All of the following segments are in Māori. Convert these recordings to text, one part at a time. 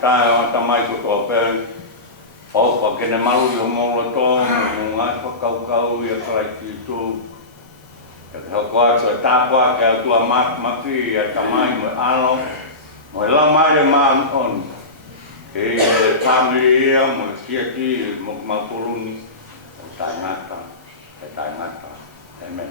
tae o tamai ko tō pēr. O kene maru i homola tō, ngai whakaukau i a karai ki tū. E te hoko atu e tāpua ke a tua maki i a tamai mo ano. Mo e lau mai e maa on. E tāmiri ia mo e siaki mo maupuruni. E tai ngata. E tai ngata. Amen.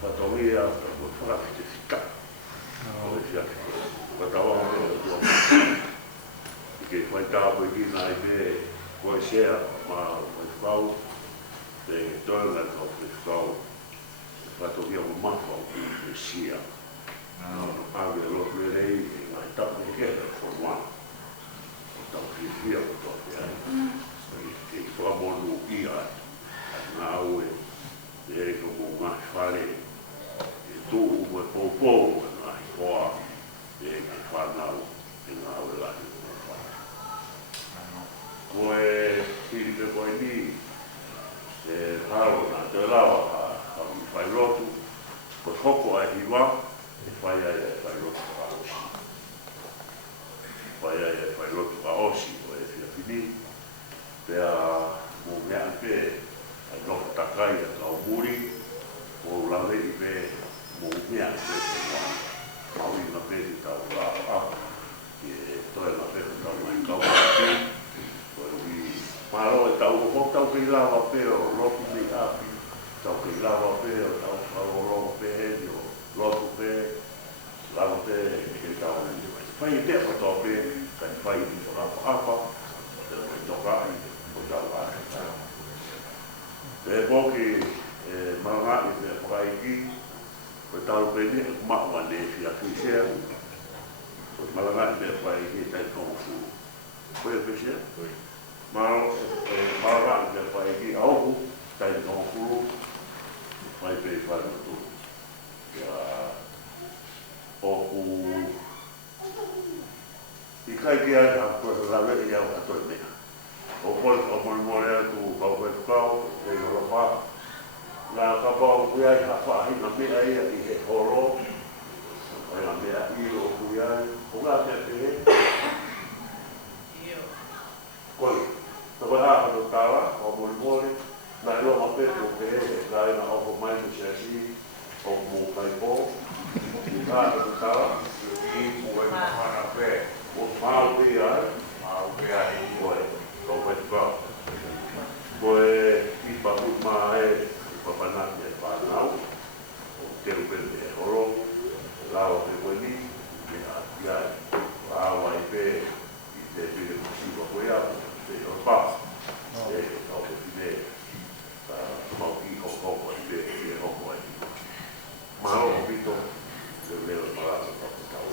Patomia, ke whai tāpo i kina i me koe sea ma whai whau te toenga kau whai whau pato kia mo mawhau i sia no awe alo me rei e ngai tapu i kera for one o tau whia o tau ai ke whamonu i ai ngā ue e ko mo ngā whare e tō ue pōpō e ngā hoa e ngā whanau e ngā ue lahi o ngā whare. Koe hiri te koe ni e haro nā te lawa a mi whai rotu ko hoko ai hiwa e whai ai e whai rotu a osi. Whai ai e whai rotu a osi o e whia pini pea mo mea pe ai noko takai a kau muri o lawe i pe mo mea pe te wā au i ngā pe te tau rā a ke toe ngā pe te tau mai kau a pe o i maro e tau o tau kei lawa pe o loku me api tau kei lawa pe o tau kau o rogo pe heni o loku pe lawa pe ke tau whai i te o tau pe kai whai i o rapa apa te o toka ai o tau a e poki marangati me whakaiki ko tau pene e maua ne fia kisea ko marangati me whakaiki tai tonga furu koe e kisea marangati me whakaiki auku tai tonga furu mai pe whanatu ia oku i kai ki ai a koe lawe i au hatoi mea o koi o mori mori atu kau koe tukau e horo wha ngā kapau kui ai ha whahi ngā mea ia i he horo o ngā mea iro o kui ai o ngā mea pehe koi ta koe hāwhatu tāra o mori mori ngā ilo ma pehe o pehe ngā ina o ko mai mu siasi o mu kai pō ngā hāwhatu tāra i mua i mahana pehe o māu pi ai koe kau koe tukau. Koe i pahut maa e i papanaki e whanau, o teu pere e horo, lawa pe koe ni, me a tiai, awa i pe, i te pere kusiwa koe au, te o pa, e kau pe pine, mau ki hoko i pe, e hoko ai. Mahalo o pito, te leo marata kau kau.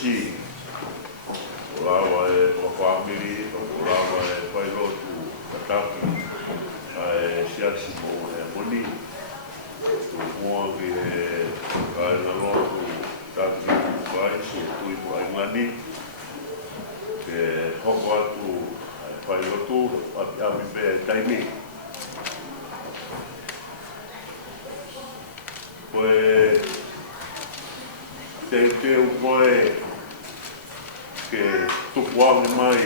si. Olawa e whawhamiri, olawa e whairotu kataki, e siasi mo e moni. Tu mua ki e kaina lotu tātiki kukai, so tui po aingani. Ke hoko atu e whairotu, api api pe e taimi. Koe te koe ke tupuangi mai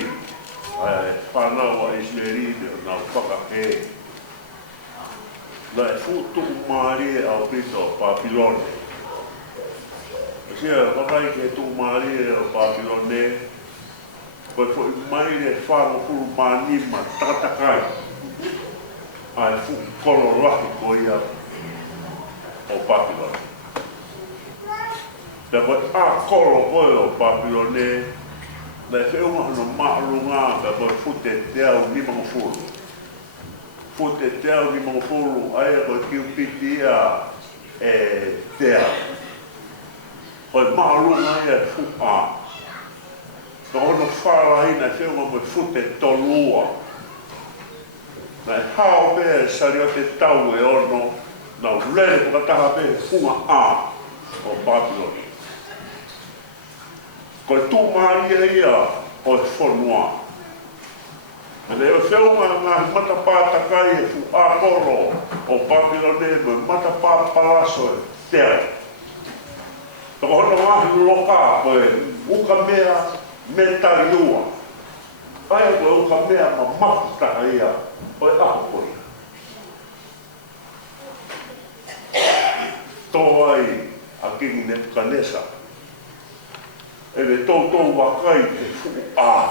whanau a Ismeride nā whakahe. La e futu maari au pito Papilone. Sia whakai ke tu maari au Papilone, koe fo i mai le whanau kuru mani ma tatakai. Ai fu kolo rahi ko ia o Papilone. Te koe a kolo koe o Papilone, le whiunga hana maarunga ka koe fute te au ni mga furu. Fute te au ni mga furu, aia koe kiupiti ia e te au. Koe maarunga ia fu a. Ka hono whara hina whiunga koe fute tolua. Na e hao pe sari o te tau e ono, na ulere pokataha pe funga a o Papilone. Koe tū maria ia o e whanua. Mene e whiunga ngāhi matapātakai e fu a koro o Papilone me matapāpalaso e tea. Tako hono ngāhi loka koe uka mea me tariua. Aia koe uka mea ma makutaka ia o e aho koe. Tō ai a Kingi Nebukadnesa. E le tautou wakai e fuku a.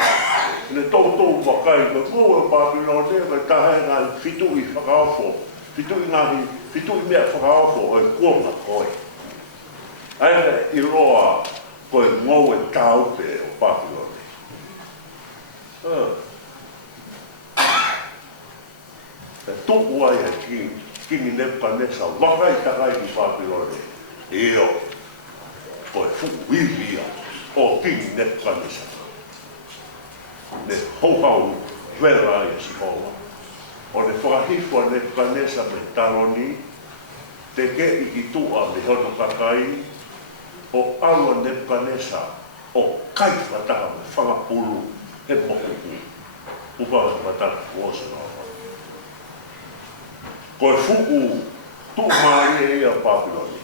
E le tautou wakai ka koe Papilone me tahe ngāhi fitui whakaofo. Fitui mea whakaofo o e kuonga koe. Aina i roa koe ngou e taupe o Papilone. E tuku ai e Kingi Nebukadnesa wakai takai ki Papilone. Io, koe fuku iria o Kingi Nebukadnesa. Ne houhau wera ai e sihoa. O ne whakahifua Nebukadnesa me taroni, te ke i ki tua me hono kakai, o aua Nebukadnesa o kaiwhataha me whangapulu e mokuku. Upawa whataka kuosana. Koe fuku tu maari e a Papilone.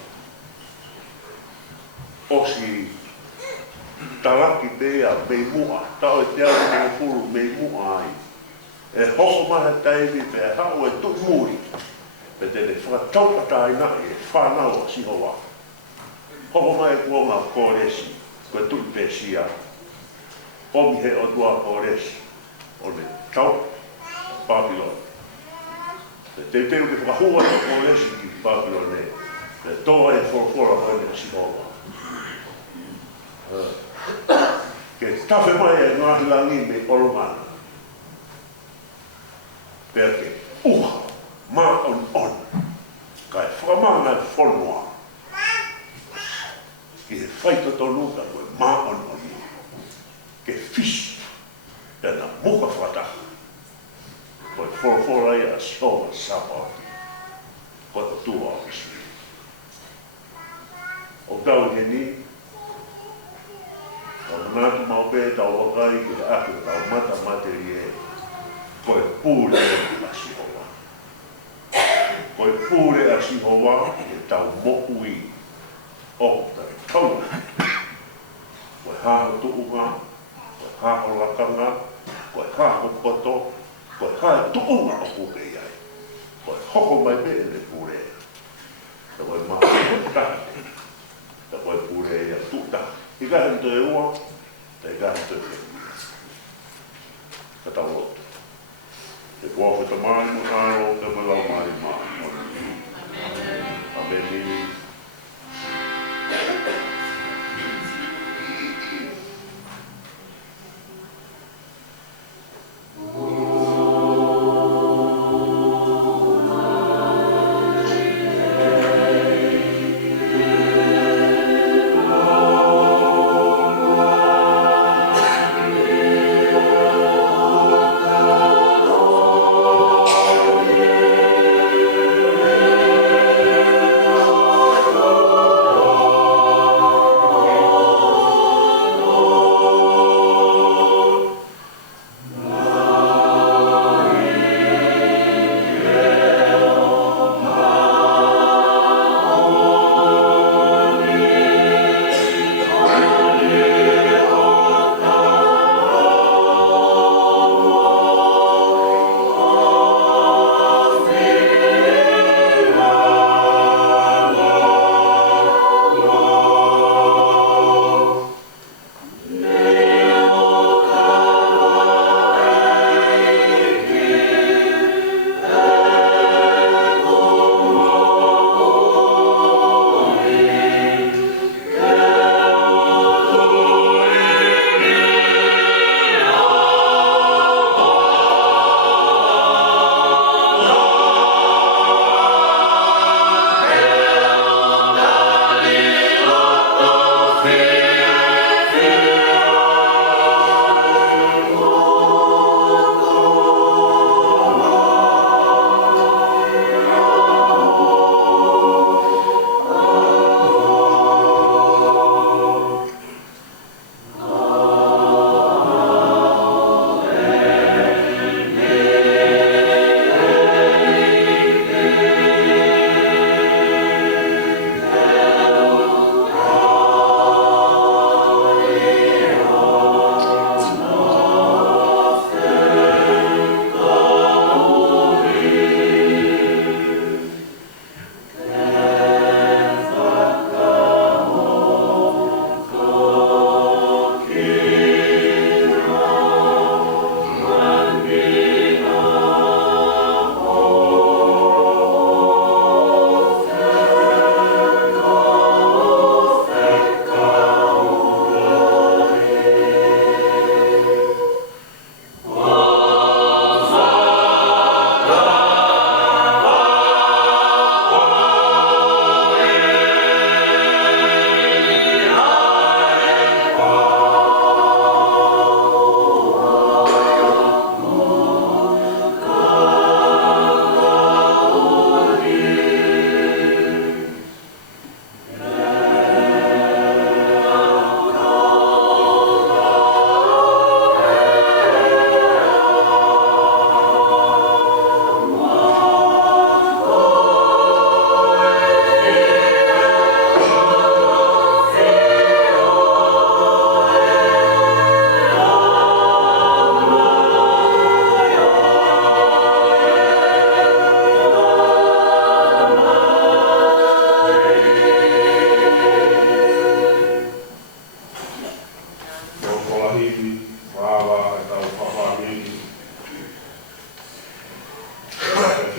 Osi talaki tea mei mua, tau e te au mga furu mei mua ai. E hoko maha taimi pe e hao e tu muri. Pe tene whakataupata ina e whanau a sihoa. Hoko mai kua ngā kōresi, koe tu pe sia. Komi he o tua kōresi, o ne tau Papilone. Te teo ke whakahua o kōresi ki Papilone. Te toa e whorofora koe a sihoa. Ke tawhi mai e ngāhi langi me oromana. Pea ke uha, mā on. Kai whakamanga e whonua. Ki he whaita tonuka koe mā on. Ke fish, e na muka whakataka. Koe whorofora ia soa sapa. Koe tua o Isri. O tau he ni, o nātu mau pē tau wakai ki ake tau mata materi e. Koe pūre a sihowa. Koe pūre a sihowa e tau mokui o tai tau. Koe haho tuunga, koe haho lakanga, koe haho poto, koe haho tuunga o puke iai. Koe hoko mai me e le pūre. Ta koe maa tuutake. Ta koe pūre ia tuutake. I kahi to e ua, te kahi to e whenua. Ka tau loto. Te kua wheta mai mo aro, te whelau mai mai. Amen.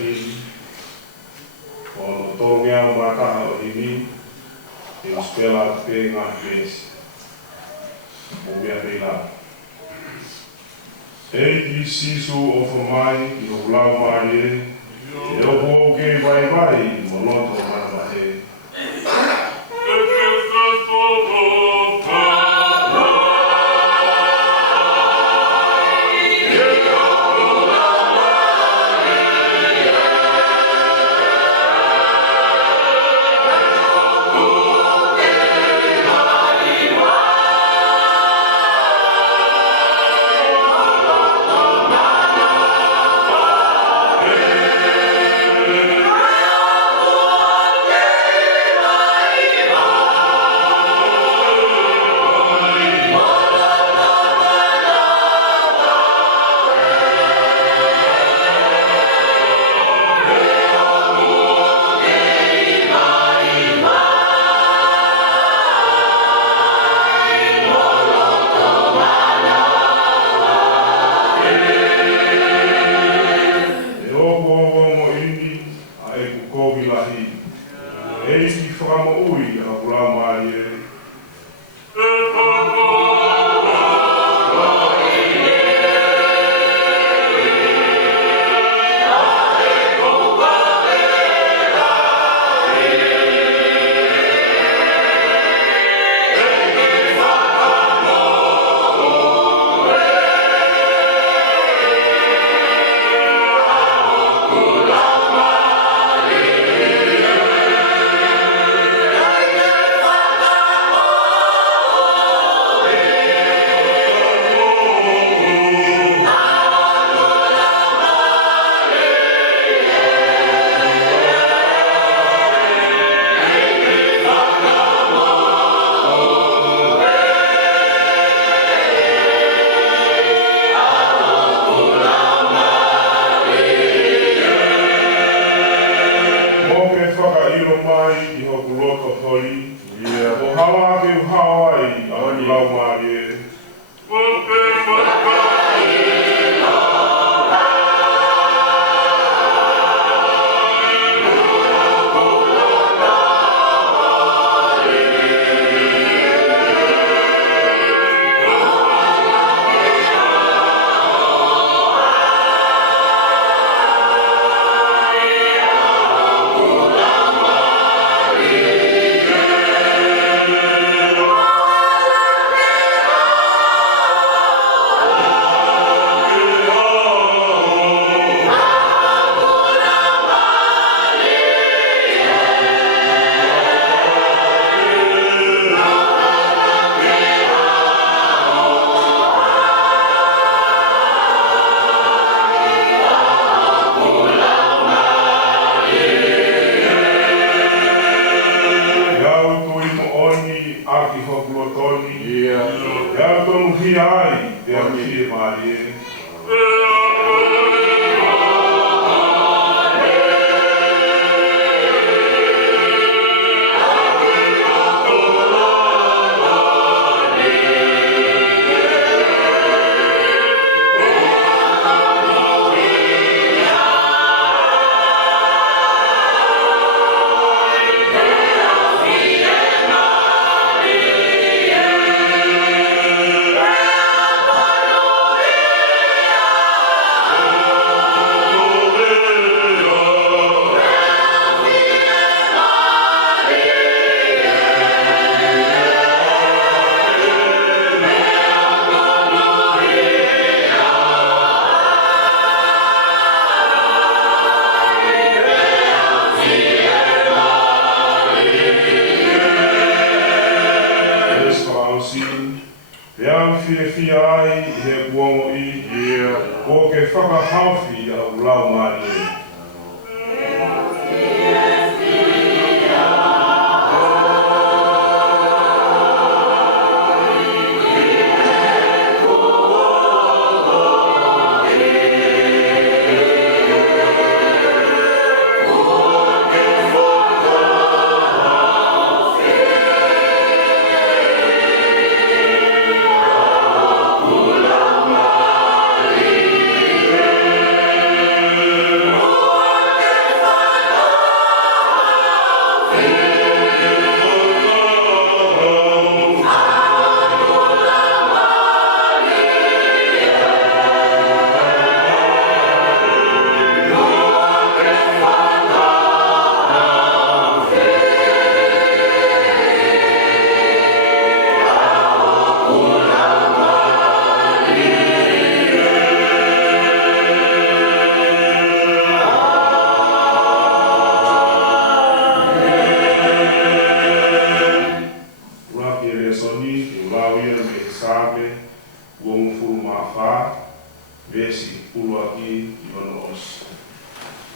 ini. Ono tongea mata o ini. Eu spela pe nga vez. O mea reila. Ei sisu o formai i o lau marie. Eu vou que vai, monoto marahe. Oh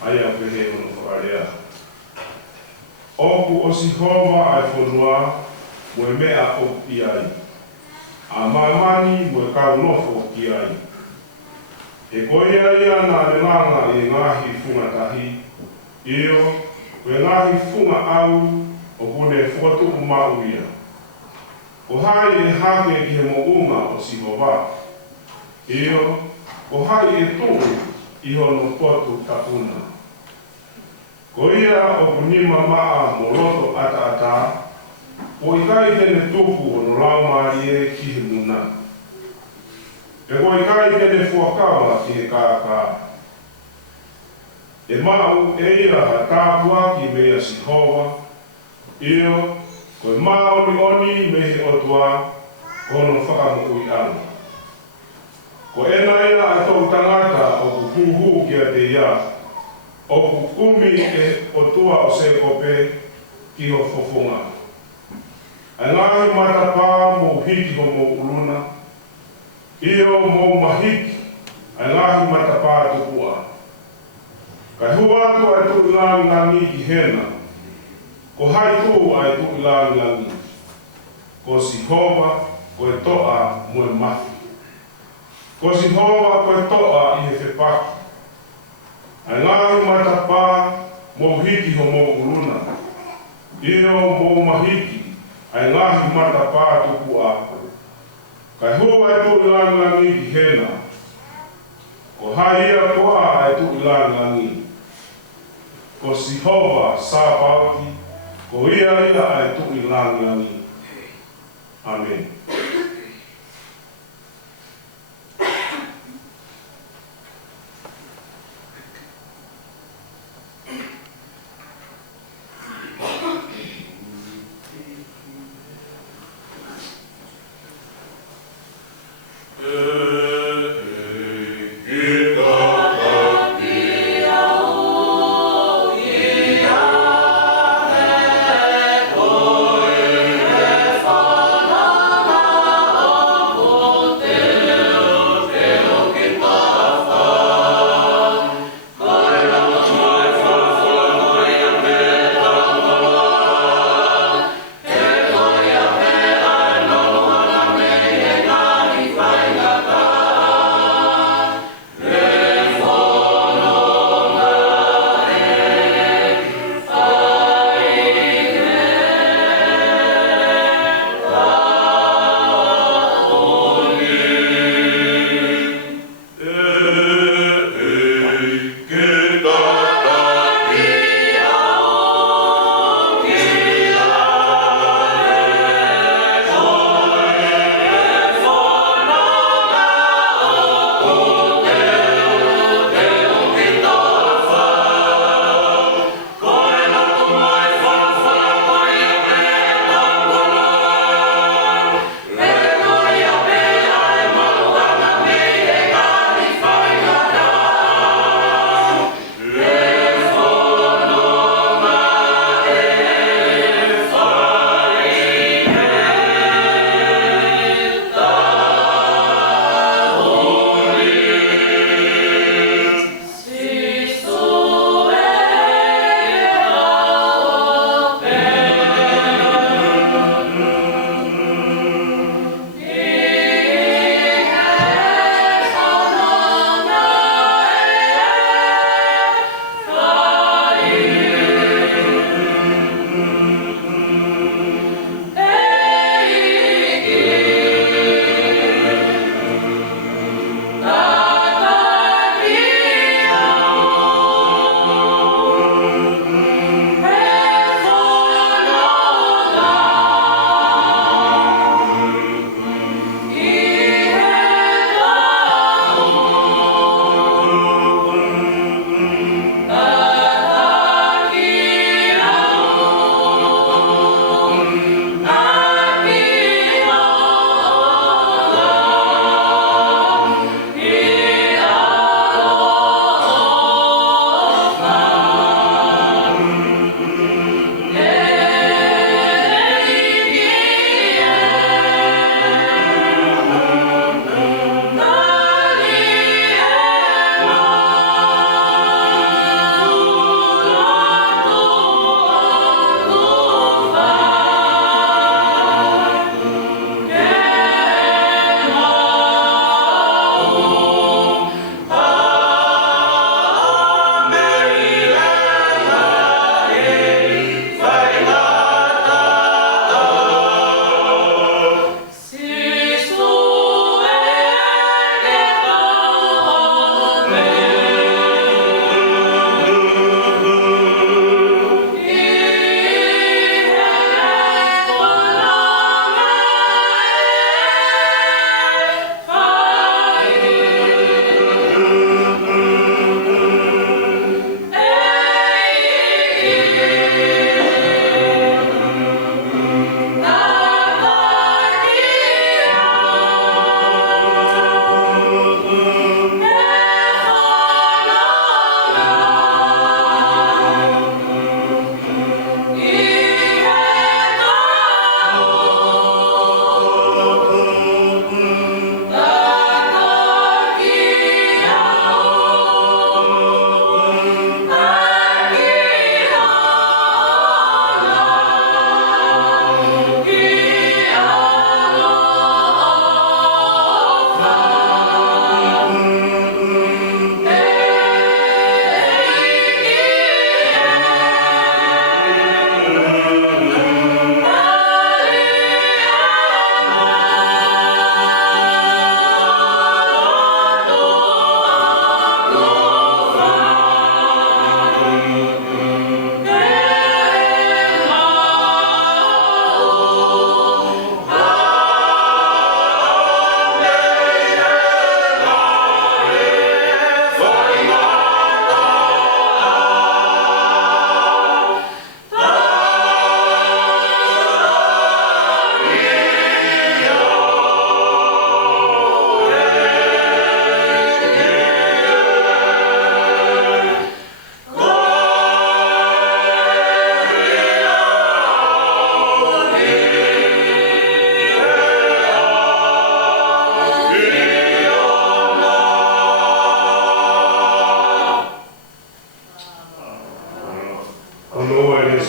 ai a pehe ono whakarea. Oku o si hova ai whanua, mo e mea o ki ai. A mamani mo e kau nofo ki ai. E koia ia nā renanga i ngahi funga tahi, io, koe ngahi funga au o kune whatu o mau ia. Ko hai e hake ki he mo unga o si hova. Io, ko hai e tō i hono potu tapuna. Ko ia o kunima maa mo loto ata, o i kai tene tuku o no laumari e ki he muna. E ko i kai tene fuakawa ki he kākā. E mau e ia ha tāpua ki mea si hoa. Io, ko i maoni me he otua, kono whakamuku i anu. Ko ena ia a tau tangata o kukuhu ki a te ia, o kukumi e otua o se kope ki ho fofonga. A ngahi matapā mo hiki ho mo uluna, io mo mahiki, a ngahi matapā tukua. Kai hua atu ai tu ilangangi ki hena, ko hai tu ai tu ilangangi, ko si hova, ko e toa mo e mahi. Ko si hova ko e toa i he whepaki. Ai ngahi matapā mo hiki ho mo uruna. Io mo mahiki, ai ngahi matapā tuku a. Kai hua e tu ilangangi ki hena. Ko hai ia koa e tu ilangangi. Ko si hova sa pauki, ko ia e tu ilangangi. Amen. Oh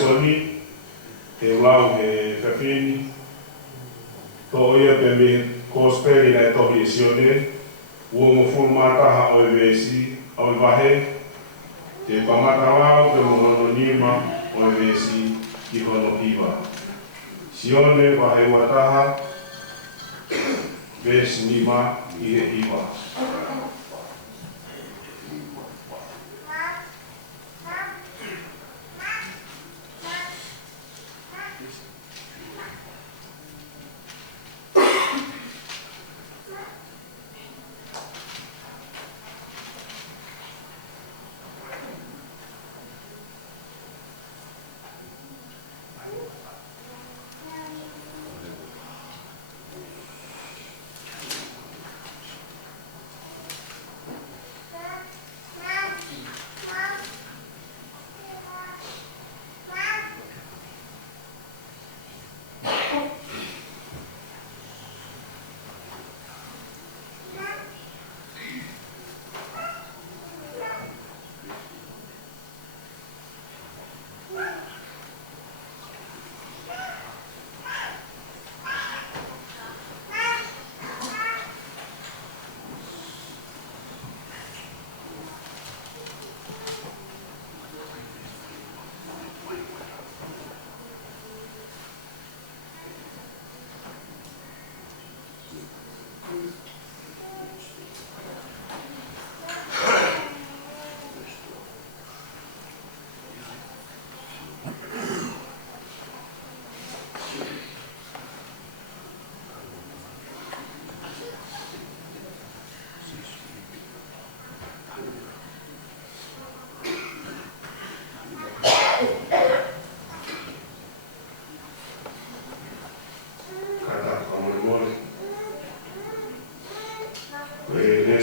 soni, he ulau he whawhini, to ia pe me kosperi nei tohi e sione, ua mo fulu mataha o e vesi, o e vahe, te pamata wao pe mo hono nima o e vesi ki hono hiwa. Sione vahe wataha, vesi nima i he hiwa.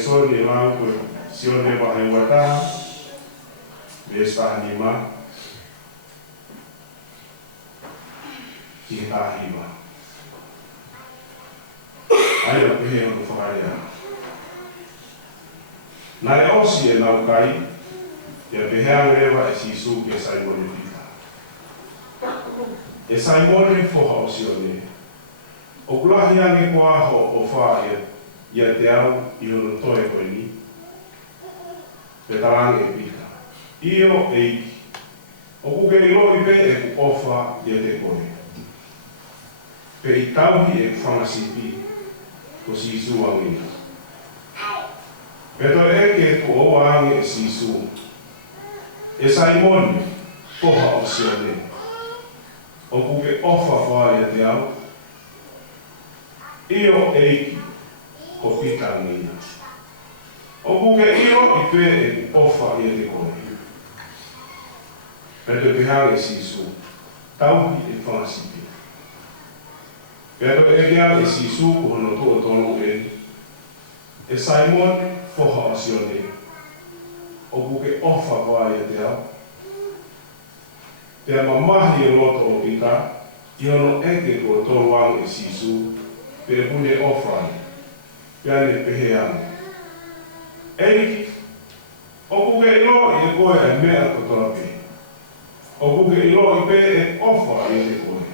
Soni lau koe sione wahe wataha, ves tahanima, ki tahima. Aia pehe o whakarea. Nā e osi e nau kai, ia peheang rewa e sisu ke Saimone Pita. E Saimone foha o sione, o kulahi ange kua aho o wha ia te au i ono toe koe ni, pe tarange e pita. Io e iki, o kuke i loi pe e ku ofa ia te koe. Pe i tauhi e ku whamasipi, ko sisu angina. Pe to eke ku o ange e sisu. E Saimone, poha o sione, o kuke ofa wha ia te au. Io e iki, ko pita ngina. O kuke io i pe e ofa i te koe. Peto pehange sisu, tauhi e whanasipi. Peto e kia e sisu ko hono toa tono e Saimone foha o sione. O kuke ofa wā i te au. Pea mamahi e loto o pita, i hono eke ko tolu ang e sisu, pe pune ofa i. Piane peheang. Eiki, o kuke ilo i e koe e mea kotoa pe. O kuke ilo i pe e ofa i te koe.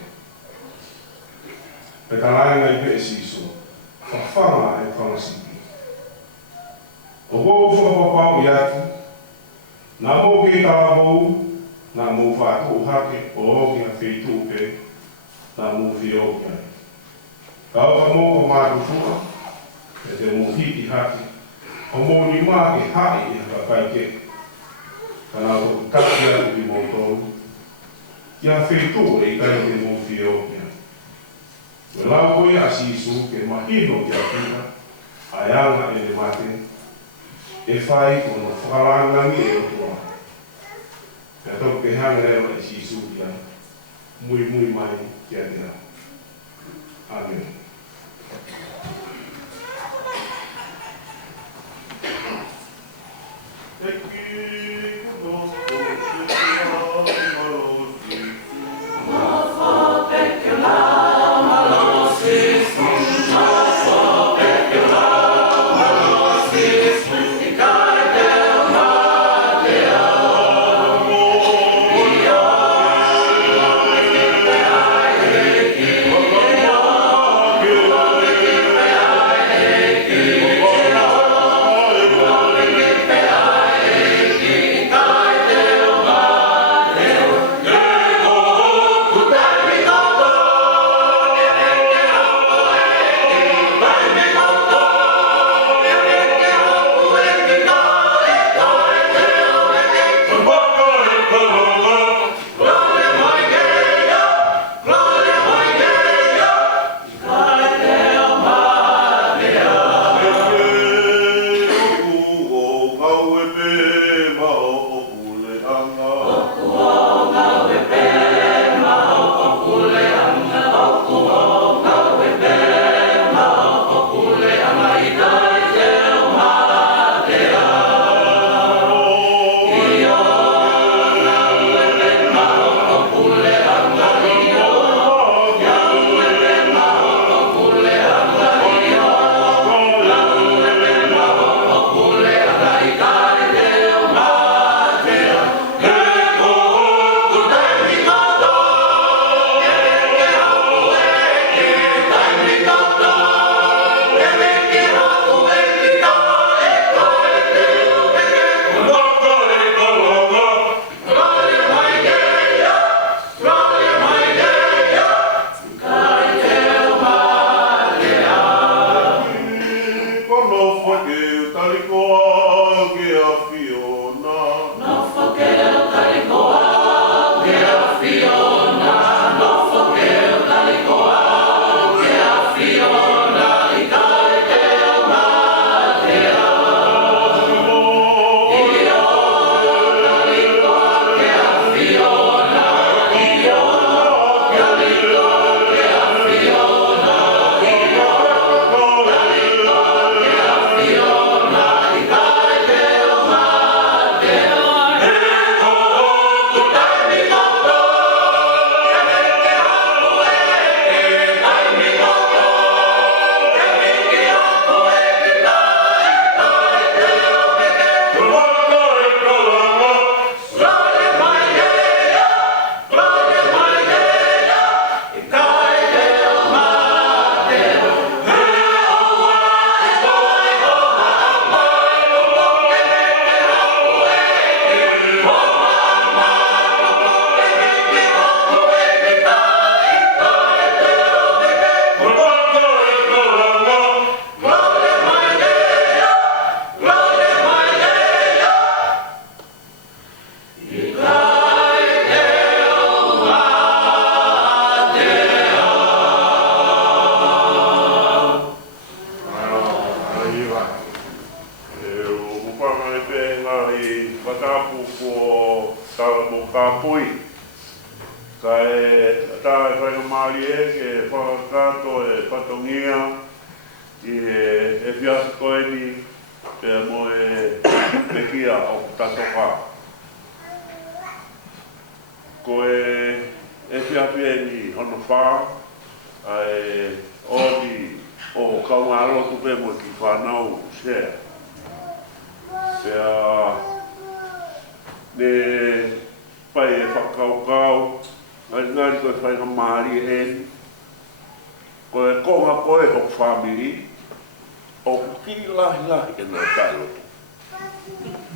Pe talaenga i pe e sisu, whawhanga e whanasipi. O kou whakapapau i atu, nā mō kei tawa mou, nā mō whātu hake o oki a whitu pe, nā mō whioki ai. Kauka mō ko mātu fua, e te mō hiki haki, o mō ni mā ki hai i haka kaike, ka nā tōku taki atu ki mō tōru, ki a whitu e kai te mō whioki ai. Me lau koe a sisu ke mahino ki a pita, a yanga e le mate, e whai kono whakarangangi e o toa. Pea tōku ke hanga rewa e sisu ki a mui mai ki a te au. Amen. Amen. kapui. Kai ta kai mali ke whakakato e patongia e fias koe ni pe mo e pekia o tatoka. Koe e fiapia ni hono wha ai odi o kaungaro tupe mo ki whanau share. Pea ne pai e whakaukau ngari koe whainga maari e koe konga koe ho family o ki lahi e nai tai lotu.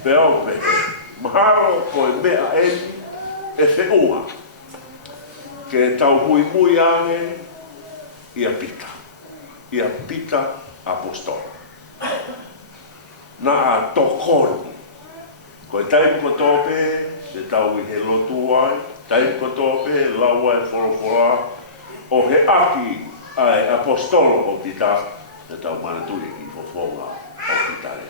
Pea o pehe, maharo koe mea e whenua ke tau hui ane ia pita apostol. Na a tokoni koe taipu ko tope se tau i he lotu ai, taipu ko tope laua e whorofora o he aki ai apostolo o pita se tau manatui ki fofonga o pitare.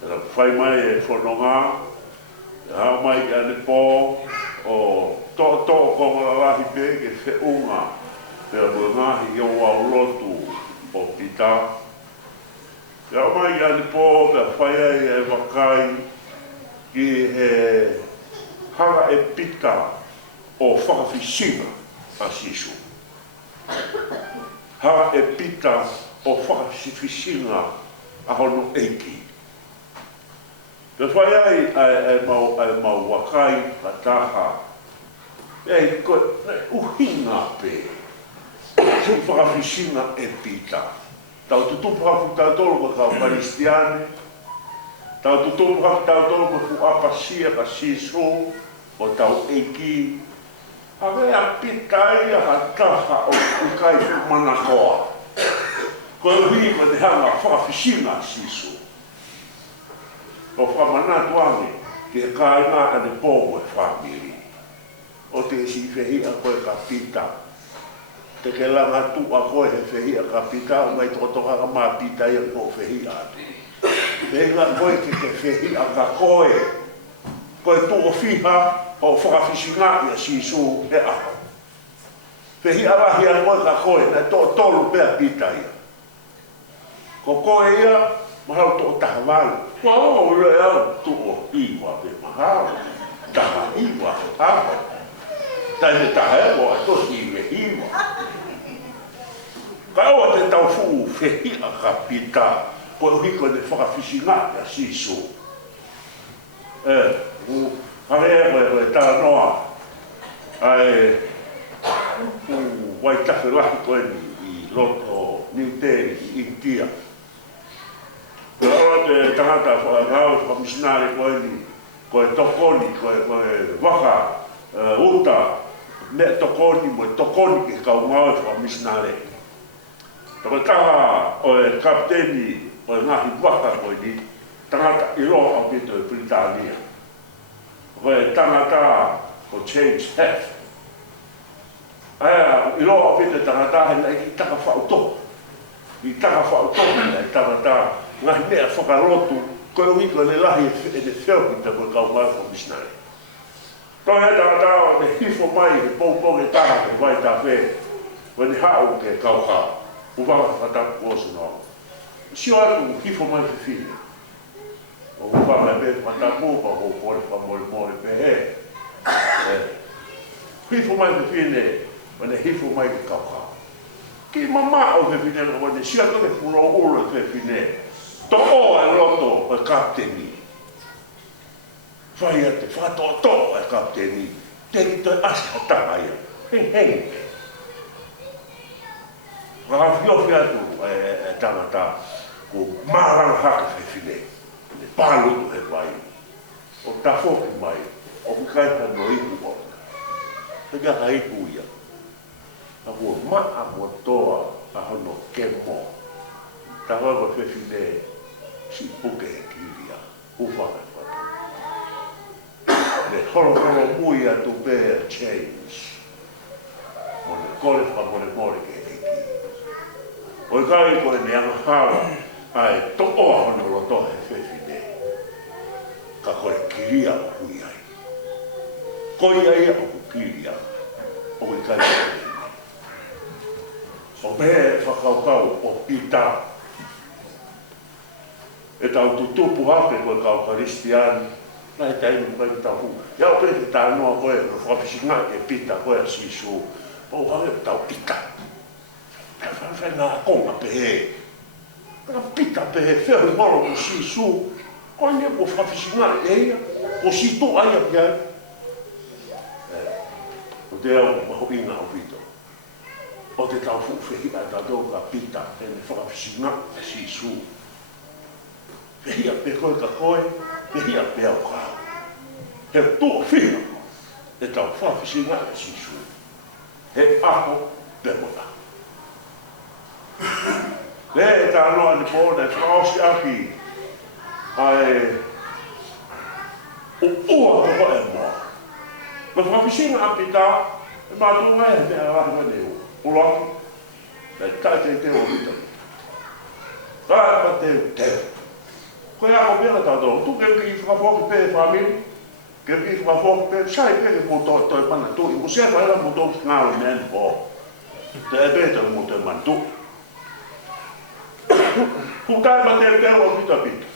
Tera whai mai e whanonga, e hao mai ki ane pō o to konga lahi pe ke whiunga pera mui ngahi i o au lotu o pita. E hao mai ki ane pō pera whai ai e wakai ki he hanga e pita o whakawhisinga a sisu. Hanga e pita o whakawhisinga a hono eiki. Te whai ai e mau wakai pataha. E koe uhinga pe. Se whakawhisinga e pita. Tau tutupu hafu tau tolo ko kau Karistiane. Tau tutupu hafu tau tolo ko fu apasia ka sisu o tau eiki. Hawe a pita ia ha taha o ukai manakoa. Koe uhi ko te hanga whakawhisinga sisu. O whamanatu ane, ke kāinga ane pōmo e whamiri. O te si whehia koe ka pita. Te ke langa tu a koe he whehia ka pita, o mai tokotoka ka mā pita ia ko whehia ane. Whenga koe ke whehia ka koe. Koe tu o whiha o whakawhisinga ia sisu e aho. Whehia rahi a koe ka koe, na tolu pēr pita ia. Ko koe ia, mahau to taha walu. Wao le au tu o iwa pe mahau. Taha iwa aho. Tai me taha e o ato iwe iwa. Ka o te tau fu whehia ka pita. Ko hiko ne whakawhisinga ia sisu. Hare e tā noa. Ai wai tahe lahi koe ni i loto New Delhi i India. Ora te tangata whakangau whamisnare koe ni, koe tokoni, koe waka, uta, me tokoni, mo tokoni ke kaungau whamisnare. Taka taha o e kapteni o e ngahi waka koe ni, tangata i roa au pito e Britania. Koe tangata ko James Heft. Aia, i roa au pito e tangata he na i taka whauto. I taka whauto na i tangata ngahi mea whakarotu, koe wiko ne lahi e ne whiopita koe kaungau whamisnare. Toi e tangata o ne hifo mai he pōpō e taha ke vai ta whē, koe ne hao ke kauka, uwaka whatapu osu no. Sio atu hifo mai ke whine. O uwaka e pē whatapu pa ho pōre pa mōre pē he. Hifo mai ke whine, koe ne hifo mai ke kauka. Ki mama o ke whine, koe ne sio atu ke puro uro ke whine. To o e loto e kapteni. Whai ate whatoto e kapteni. Teki toi asa taka ia. Hei. Whakawhiofi atu e tangata. Ko maranga haka whewhine. Ne pālutu he wai. O tafoki mai. O kikaita no iku o. Teki aka iku ia. A kua maa kua toa a hono kemo. Tawa ko whewhine. Si puke e kiria, ufaka whaka. Le horo mui atu pēr change. Mone kore whamore ke eki. O i kai koe ne anga hawa, ai to oa hono loto he whewhine. ka koe kiria o hui ai. Koe ai o kiria o i kai o me whakaukau o pita. E tau tutupu hake koe kau karistiani, nai tainu kai tau hu. Ia o pete tā noa koe, no whapisinga e pita koe a sisu. Pau hake tau pita. Whai ngā konga pehe. Kana pita pehe, whewhi moro ko sisu. Koe ne ko whapisinga e ia, ko sito aia piai. O te au maho inga o pito. O te tau fuwhehi a tātou ka pita, e ne whapisinga e sisu. Pehia pe koe ka koe, pehia pe au kau. He tō whina, e tau whawhisinga e sisu. He ako pe mona. Le e tā noa ni pōne, whaosi aki, ai, o ua koko e moa. Ma whawhisinga a pita, e mātua e me a rahi mane o. O laki, e tai te o pita. Tai pa te. Koe ako mea tātou, tu ke ki whakafoki pe whamiri, ke ki whakafoki pe, sai pe ke mō toi mana tui, mo sea whaera mō tō ki ngāo i nēni pō, te e bēta mō toi mana tui. Ku tai ma te o pita pita.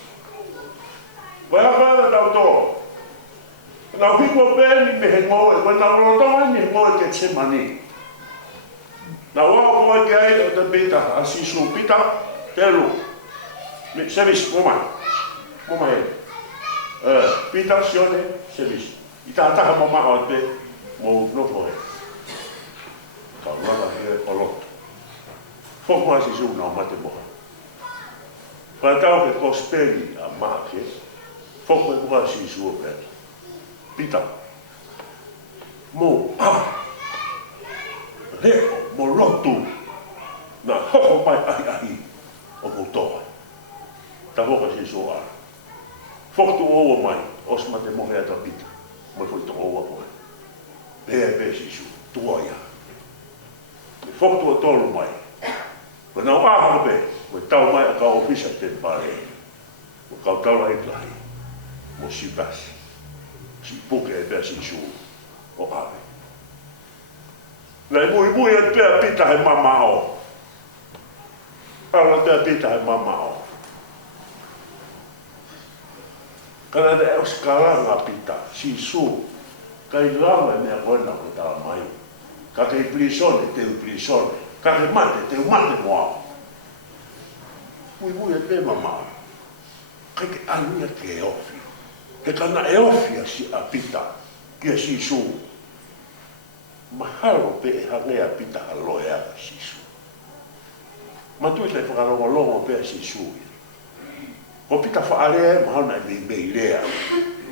Koe ako mea tātou, nā whiko pēni me he ngoe, koe nā rotonga ni ngoe ke te mani. Nā wao koe ke ai o te pita, a sisu pita, te lu, me sevis komai. Moma e. Pita sione sevis. I tā taha mama o te mō nofo e. Ka uraga he o loto. Whokua si su nao mate moha. Whaitau ke kosperi a maake. Whokua kua si su o pēni. Pita. Mō reo mō lotu na hoko mai ahi o koutoa. Ta hoka si su ara. Whoktu oua mai, os ma te mohe ata pita. Mai whoi to oua koe. Pea e si su, tua ia. Me whoktu o tolu mai. Koe nau āhara pe, koe tau mai a ka ofisa te pare. Koe kau taura e plahi. Mo si basi. Si puke e pea si su. O ave. Nei mui e pea pita he mamao. Ala pea pita he mamao. Kana te eos karanga pita, si su, kai langa mea koena ko tā mai. Ka te plisone, te plisone, ka te mate moa. Mui e te mamā, kai ke anuia ke eofi. Ke kana eofia si a pita, kia si su. Mahalo pe e hangea pita haloea si su. Matui te whakarongolongo pe si su. Ko pita whaarea e mahana e mei rea.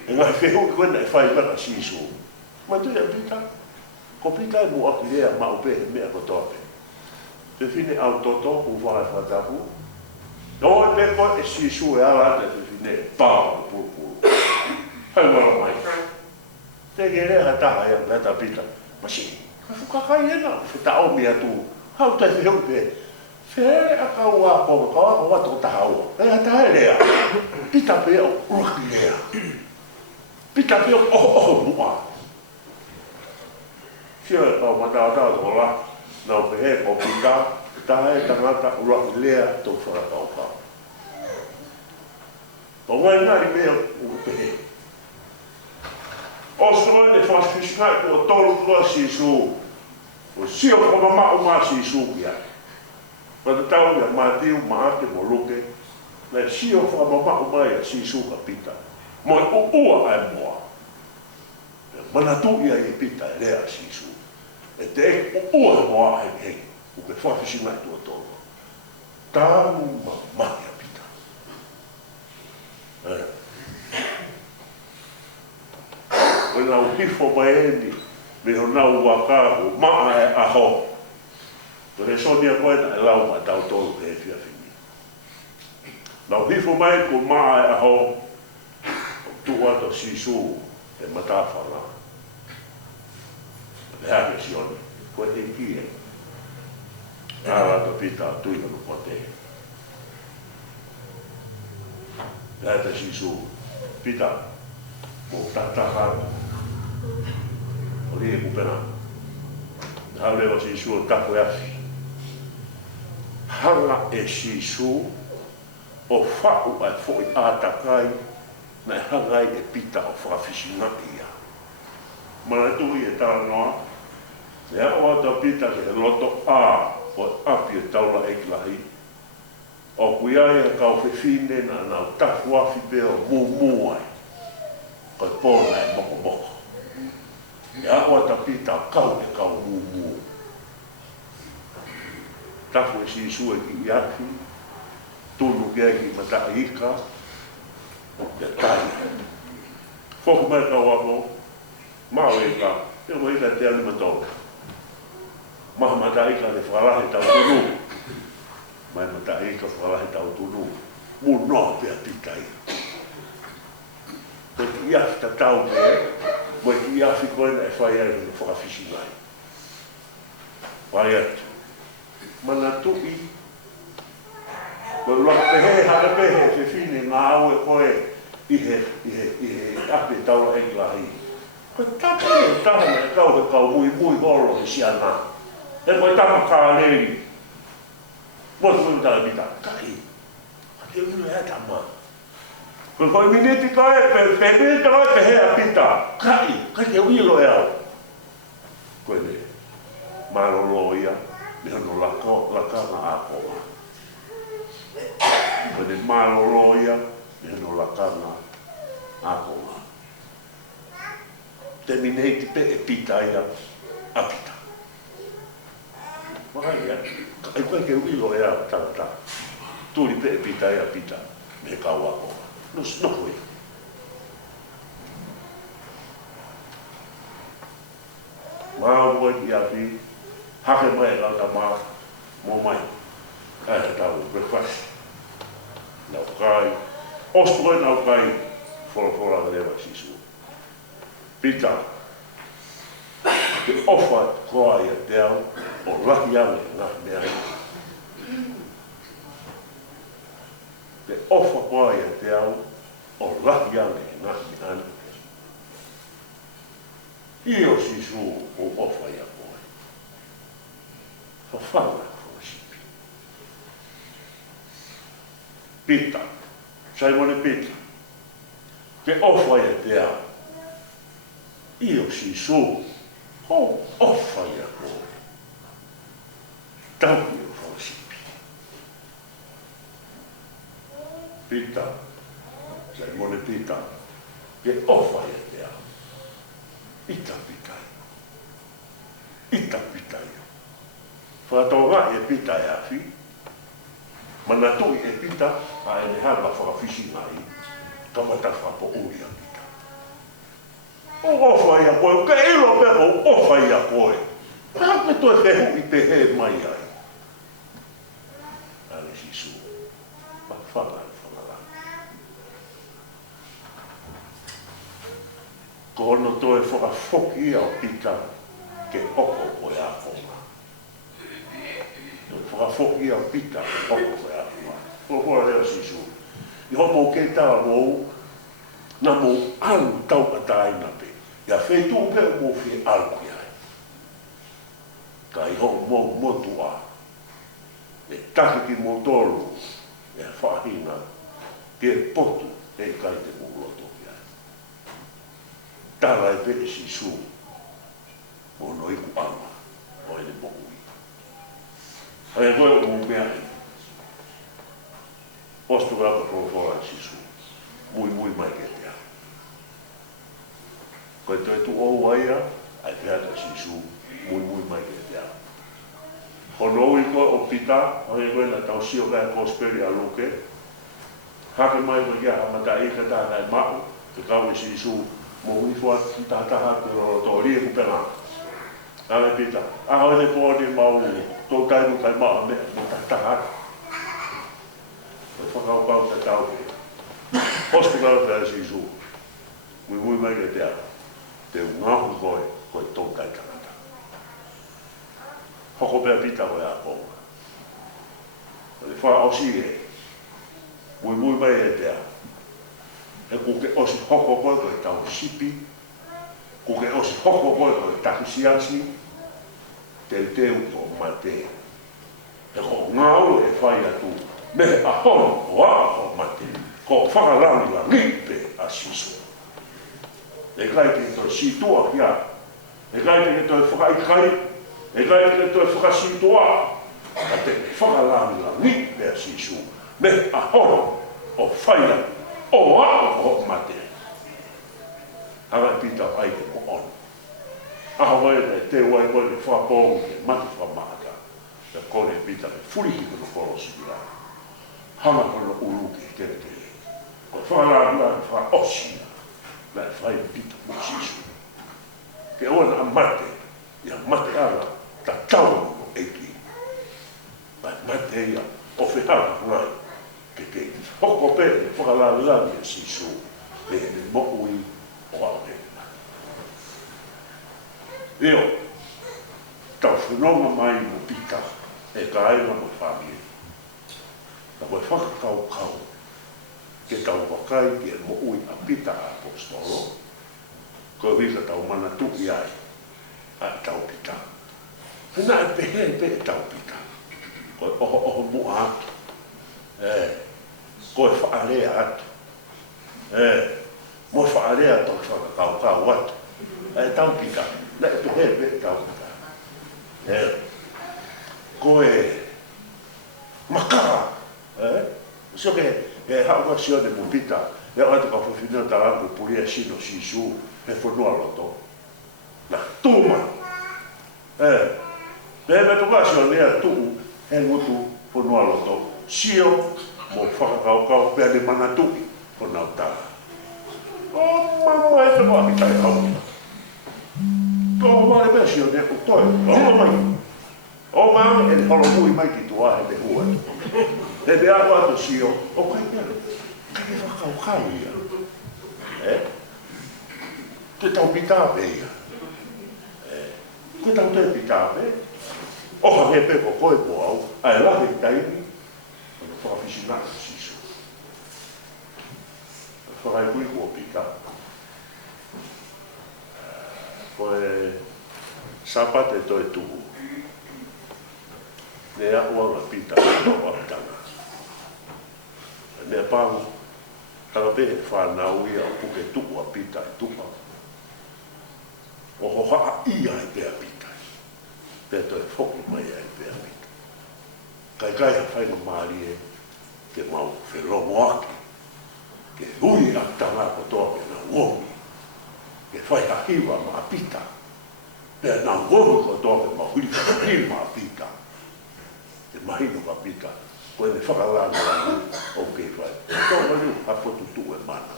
E ngai whehu ki koena e whai waka sisu. Ma tui a pita. Ko pita e mua ki rea ma upe he mea kotope. Te whine au toto u whae whatapu. No e pe koe e sisu e ala ate te whine e pāo puru. Hai wala mai. Te ke rea taha e ngata pita. Ma si, ka whukakai ena. Whita au mea tu. Hau tai whehu pe. Where a kaua po kaua ko to tahau. E ata lea. Pita pe o uraki lea. Pita pe o mua. Sia o mata to la. Na pe he o pita, ta e tangata uraki lea to fora ka. O mai na ri me o pe. O so ne fas fisika o tolu ko si su. O sio ko ma si su ya. Pada tau ia matiu maate mo luke, na sio whamamako mai a si suka pita. Mo e ua ai moa. Manatu ia i pita e rea si su. E te ua moa ai hei, uke whawhisi mai tua tōro. Tau mamaki a pita. Koe nau hifo mai eni, me ho nau wakaru, maa e aho. Tore sonia koena e lau ma tau tolu ke e fia whini. Nau hifo mai ko maa e aho, tu ato sisu e matawhana. Le hake sione, koe te kie. Ara to pita tuina no pote. Le hake sisu, pita, o tataka o le kupena hale o sisu tako yafi hanga e sisu o fa'u ai fo'i atakai na hanga e pita o whawhisinga ia mana tui e tāna noa e o ata pita ke loto a o api e taula e kilahi o kuiai e kau whiwhine na nau taku afi pe o mumuai koi pōna e moko moko. E ako ata pita kau e kau mumu. Taku e sisu e ki iaki, tunu kia ki mata ika, e tai. Foku mai kau ako, mao e ka, e mo ika te alima toka. Maha mata ika le whalahe tau tunu. Mai mata ika whalahe tau tunu. Mu noa pia pitai. Ko ki iafi ta tau me, mo ki iafi koina e whai ai no whakawhisi ngai. Whai atu. Mana tui, ko laka pehe, hara pehe, te whine ngā au e koe, ihe api taula e lahi. Ko taka e taha me kau he kau mui holo he si ana. E koe tama kā leiri. Mo te mui tala mita, kai. Ake unu e tama. Ko koe mineti kai, pe mineti kai pe hea pita. Kai ke uilo e au. Koe ne, marolo ia, me hano laka na akoa. Koe ne marolo ia, me hano laka na akoa. Te mineti pe e pita ia, apita. Makai ia, kai koe ke uilo e au tangata. Turi pe e pita ia pita, me kau akoa. No hoi. Maa ua i api, hake mai lau ta maa, mo mai. Kai te tau breakfast. Nau kai. Osto nau kai, fora lewa sisu. Pita. Te ofa koa ia te au, o laki au e ngā mea. Te ofa koa ia te au, o laki au e ngā mea. Io sisu o ofa ia koe. Whawhanga koe sipi. Pita. Saimone pita. Te ofa ia te au. Io sisu o ofa ia koe. Tauki o whawasipi. Pita. Saimone pita. Te ofa ia te au. Ita pitai. Ita pitai. Whakatoa e pita e afi. Mana tui e pita, a e nehala whakawhisi ngai. Kamata whapo ui a pita. O ofa ia koe, ka ilo peho ofa ia koe. Hake toi pehu i te he mai ai. Ale sisu. Whakawhanga e whangala. Ko ono toe whakafoki ia o pita ke oko koe a konga. Whakafoki ia o pita ke oko koe a konga. Kora leo sisu. I homo ke tawa mou, na mou alu tau ataina pe. Ia wheitu upe o mou whi alu ki ai. Ka i homo mou motua. E take ki motolu. E whahina. Ke potu e kai te mou loto. Tala e pe sisu o no iku ama o ele mokui. Ai e koe o mou mea e. Postu grapa profora sisu. Mui mai ke te a. Koe toi tu ou aia, ai te ata sisu. Mui mai ke te a. Hono i koe o pita, ai e koe na tau sio kai kosperi a luke. Hake mai koe kia hamata i ka tāna e mao, te kau e sisu. Mo ui fua tātaha te roro rie kupena. Ame pita. Aho e pōne mau tō kaimu kai maa me mo tātaha. Koe whakau te tau e. Hospital pēr sisu. Mui mai ke te ara. Te ungahu koe tō kai tangata. Hoko pēr pita koe a konga. Koe wha au si e. Mui mai e te ara. e ko ke osi hoko koe koe tau sipi, ko ke osi hoko koe koe takisiasi, teu ko mate. E ko ngau e whai atu, me a hono o a ko mate, ko whakarani la nipe a siso. E kai ke toi situa kia, e kai ke toi whakaikai, e kai ke toi whakasitua, a te whakarani la nipe a siso, me a hono o whai atu, o a ko mate. Hara pita ai ke mo ono. Aha wai te wai wai le whapōngu ke mati whamata. Te kore pita me furihi kono koro sibira. Hanga kono uru ke tere tere. Ko whakaranga e wha osi. Na e whai pita mo sisu. Ke oana a mate. Ia mate ara ta tau no eiki. Mai mate ia o whetara ngai. Ke ke hoko pe e whakaranga e sisu. Me e mo ui o au he. Eo, tau whenonga mai mo pita e ka aina mo whamie. Na koe whakakau kau ke tau wakai ki e mo ui a pita a apostolo. Koe wika tau mana tuki ai a tau pita. Hena e pehe e tau pita. Koe oho mua atu. Koe whaarea atu. Mo whaarea tau whakakau kau atu. E tau pita. Na e pehe tau pita. Koe makara. So ke hauka sione mo pita. E oate ka whawhina tarangu puria sino sisu. He whanua loto. Na tuma. Me me toka sione ea tuu. He ngutu whanua loto. Sio mo whakakaukau pia ni mana tuki. Whanau tara. O mama e te wapita e hauka. Tō mare mea sio ne o toi, holo mai. O maame e holo mui mai ki tua he me hua. He me ako ato sio, o kai mea, kai me whakau kai ia. Te tau pita pe ia. Koe tau te pita pe. Oha he pe ko koe po au, a e lahe taimi, ono whakawhisi naka siso. Whakai kui kua pita. Koe sapate toi tuhu. Ne a uanga pita no apitanga. Ne a pangu, tanga pehe whanau ia o puke tuku a pita e tupa. O ho haa ia e pea pita. Pea toi whoki mai e pea pita. Kai kai ha whainga maari e ke mau whelomo aki. Ke hui a tanga ko toa ke na uomi. Ke whai ha hiwa ma pita. Pea nā uomi ko toa ke mahuri ka hiri ma pita. Te mahino ma pita. Koe ne whakalanga o ke whai. Toa manu ha fotu tu e mana.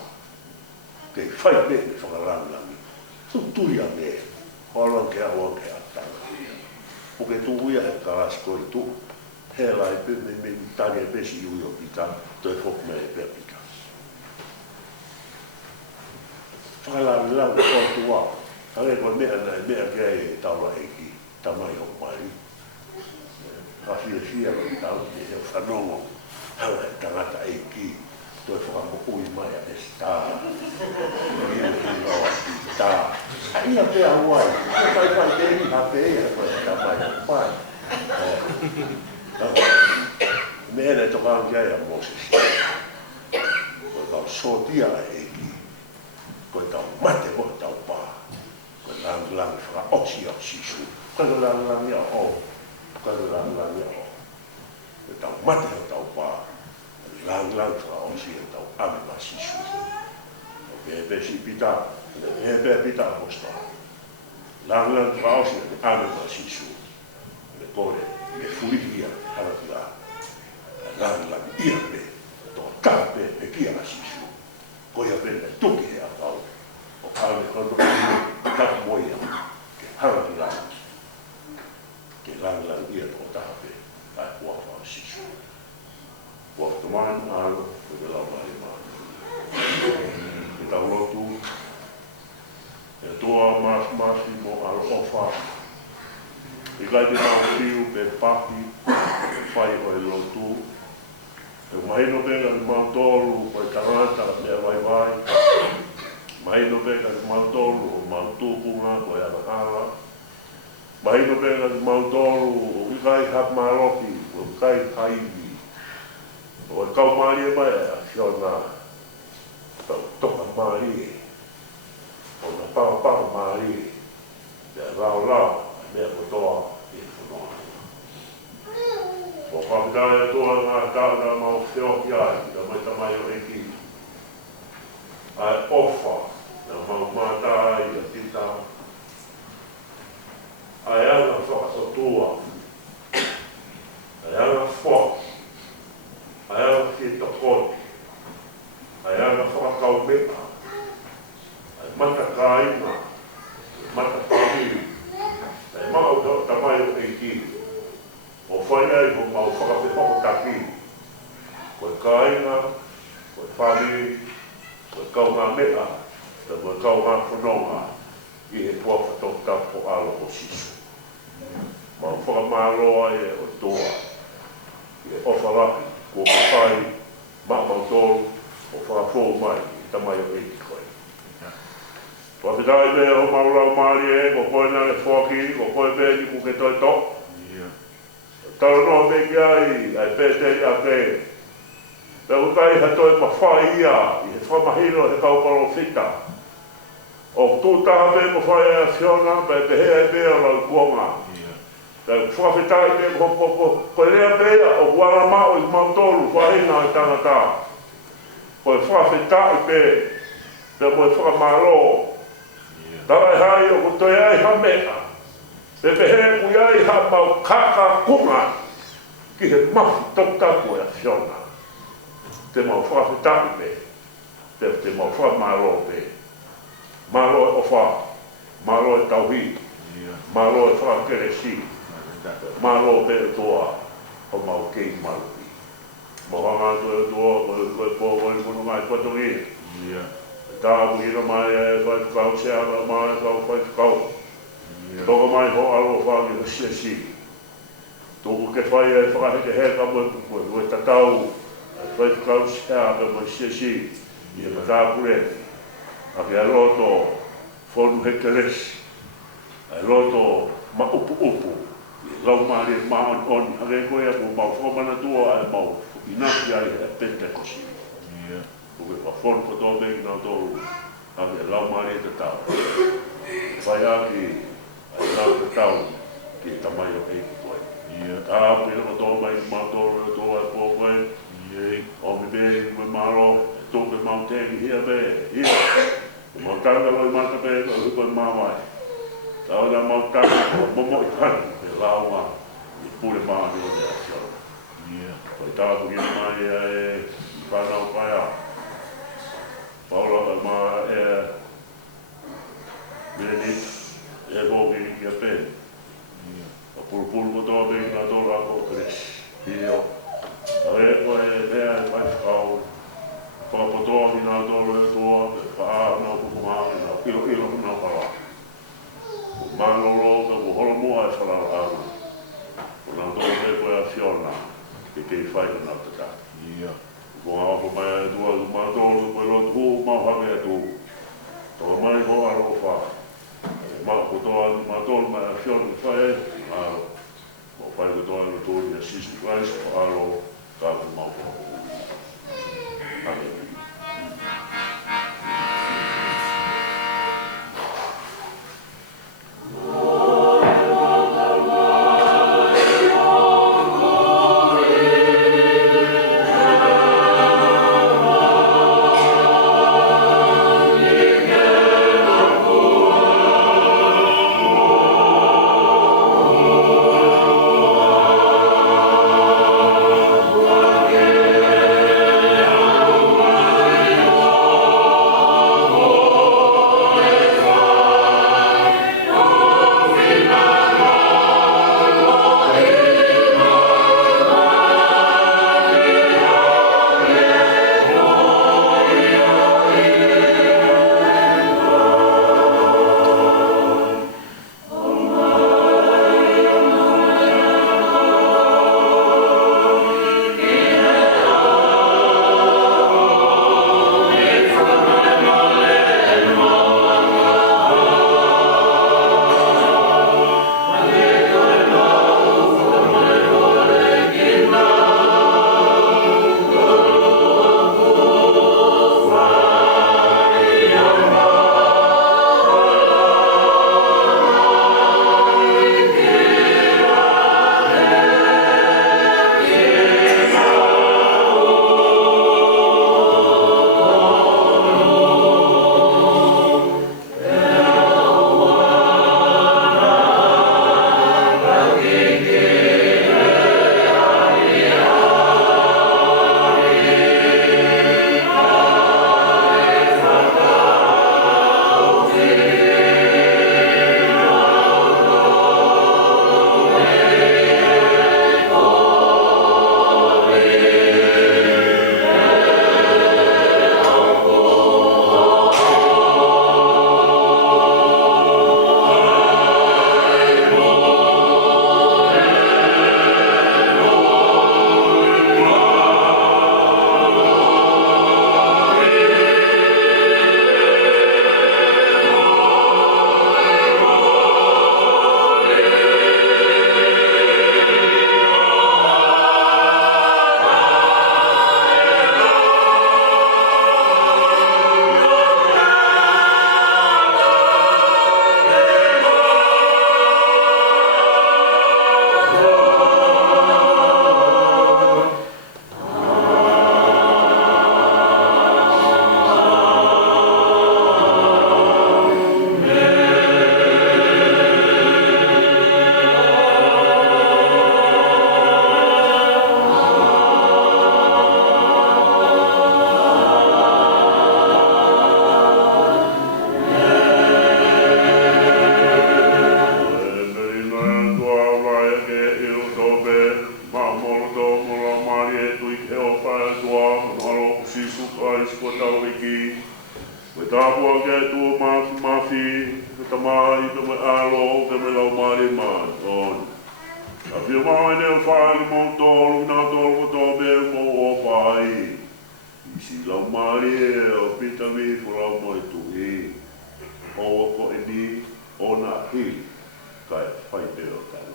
Ke whai me ne whakalanga mi. Tu tui a me. Horon ke awa ke atanga. O ke tuuia e karas koe tu. He lai pe me tari e pesi ui o pita. Toi fok me e pea pita. Whakalanga o tua. Hare koe mea nei, mea kia e taura eki. Tamai o mai. Hawhia lo tau ni e whanongo. Hawa e tangata eki. Toi whakamoku i mai a e staa. Ia ki loa ki staa. A ia pea huai. Ia whai te i hape ea koe e tamai o mai. Mea ne toka kia e a Moses. Koe tau sotia e eki. Koe tau mate mo tau paa. Koe lang whaka osi o sisu. Koe lang ia o. Koe lang ia o. Koe tau mate o tau paa. Lang whaka osi o tau ame ma sisu. Koe e pesi pita. E pe pita aposta. Lang whaka osi o ame ma sisu. Koe kore. E furikia. Harakila. Lang ia pe. Tō tāpe e kia a sisu. Koe a pene tuki he a pau. O kāne kono taka moia ke haraki lang. Ke lang ia tō tāpe ai kua wha sisu. Kua tamani alo, koe te lau mai maa. Ke tau lotu, e toa masi mo alo ofa. I kai te mau tiu pe paki, whai o e lotu. Mahino venga de Mautolu, o Taranta, mea vai. Mahino venga de Mautolu, o Mautupunga, o Yanahara. Mahino venga de Mautolu, o Ikai Hapmaroki, o Ikai Haivi. O Kaumari e mai a Fiona, toka Mari, o na Papa Mari, mea Lao, mea Kotoa, e Funoa. O whakatare toa ngā tāna mau whioki ai, ka mai tamai o eki. Ai ofa, na mau mātā ai a tita. Ai ana whakasotua. Ai ana whok. Ai ana whitokoti. Ai ana whakakaumeka. Ai mata kāinga. Mata pāhiri. Ai mau tamai o eki. O whai ai ho mau whakawhihoko taki. Koe kāinga, koe whāmi, koe kau ngā mea, te koe kau ngā whanonga i he pua whatok tapo alo o sisu. Mau whakamālo ai e o toa. I e ofaraki, kua whai, mau tolu, o whakafo mai, i tamai o eki koe. Whakatai mea ho mau lau maari e, ko koe nare whaki, ko koe pēni ku ke toi tok. Tau no me ki ai pēteri a te. Te ukai hatoi ma whai ia, i he whamahino he kauparo whita. O tūtaha me ma whai a Fiona, pe hea e mea lau kuonga. Te whawhitai me ko rea mea o wara mao i mautolu, whahina i tangata. Ko e whawhitai pe, te mo e whakamaro. Tarai hai o kutoi ai ha mea. Te pehe kui ai ha mau kaka kunga ki he mafu toktapu e a Fiona. Te mau whawhitapi pe, te mau whamaro pe. Maro e ofa, maro e tauhi, maro e whakeresi, maro pe e toa o mau kei marupi. Mohanga tu e toa, koe po, koe kunu mai patongi. Tāpu hina mai e whaitukau seara mai e kau whaitukau. Toko mai ho alo whangi o siasi. Toko ke whai e whakaheke heka mo e pukoe. Ue tatau, whaitukau sea me mo siasi. I e matāpure. A ke a roto whonu heke resi. A roto ma upu upu. I lau maari e maon oni. A ke koe a mo mau whamana tua e mau inaki ai e Pentecosti. Uke wa whonu koto me ki nau toru. A ke lau maari e tatau. Whai aki ai lau te tau ki e tamai o eiki koe. Tāpu i rako tō mai ki mātoro e tō e pō koe. O me me me maro, e tō pe mau tēki hia me, hia. E mau tanga loi mata pe, o huko e mawai. Tau da mau tanga, o momo i kani, e launga, i pure maani o te asio. Koi tāpu ki mai e whanau paia. Paula e maa e meni, e bogi ki a pe. A purupuru ko tō pe ki nā tō rako kres. Hio. A e koe e mea e whai whakau. Whakapotoa ki nā tō reo tōa, e whaa nā pukumāki nā ilo nā whala. Ko māngoro ka ko holo mua e whala rāu. Ko nā tō reo koe a Fiona, ke kei whai ka nā tata. Ko ngā wako mai e tua, ko mā tō reo koe lotu hū, mā hake e tū. Tō mai ko aro wha. Mā kotoa ni mātoro mai a Fiona ki whae, aro. Mō whae kotoa ni tōri a Jesus Christ, o aro, kāku māko. Amen. Oh pia mai ne o whaali mo tolu na tolu ko tō me mo o whai. Isi lau mai e o pita mi fulau mo e tu e. O wako e ni o na hi. Kai whai peo tala.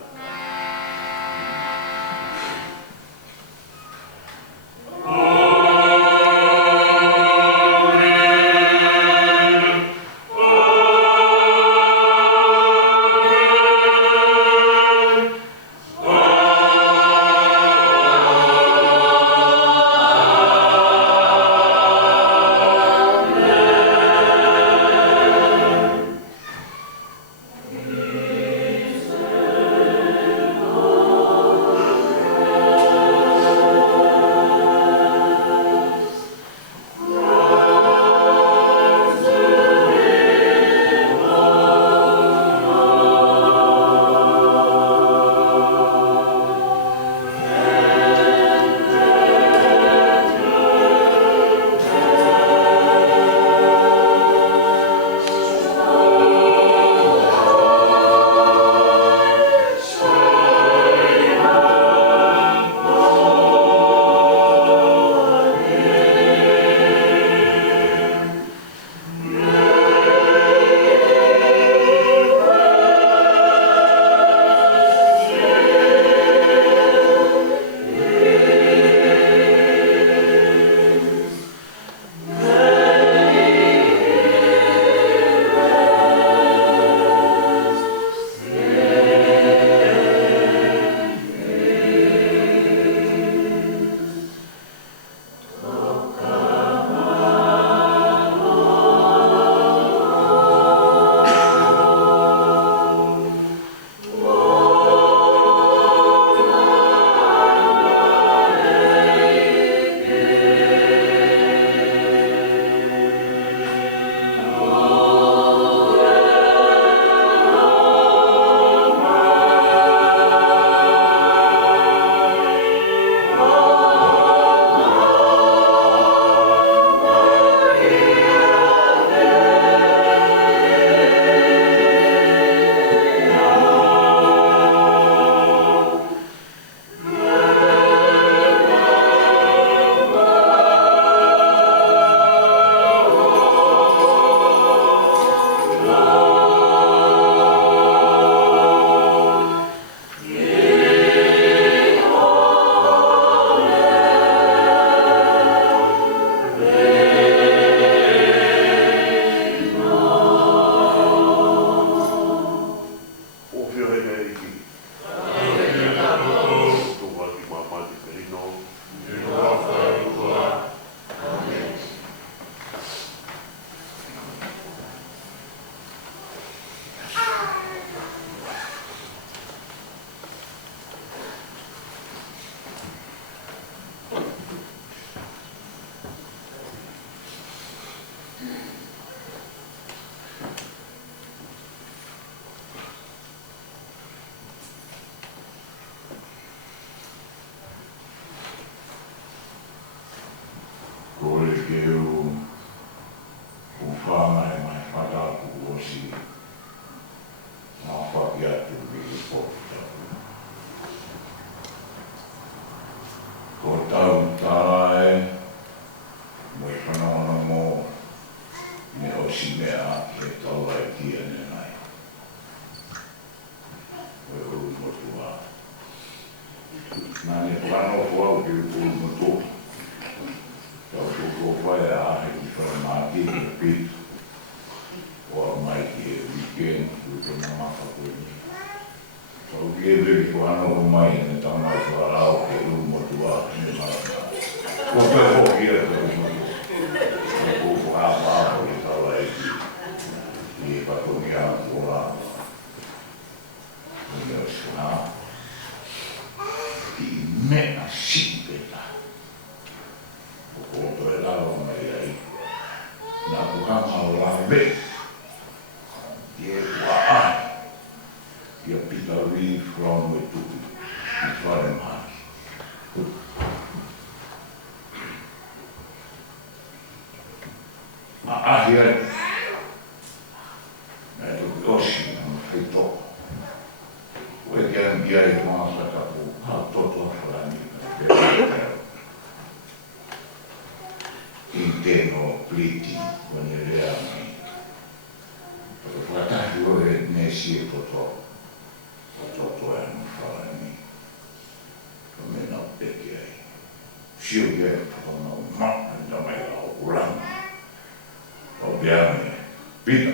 Osi, no, feito. O que é um dia de uma sio dia pokona ma na mai o ran o bia pita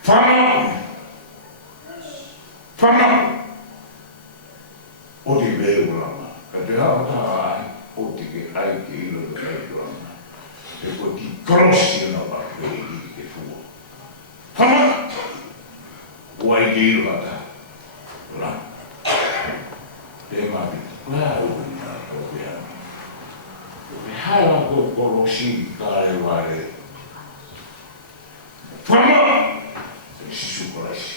fana o di veo lama ka te hapa o ti ke ai ki ilo de lama te ko ki crossi na ba ke fu fana o ai ki ilo ta la te ma claro na o bia me hala ko crossi ka e vale fana si su crossi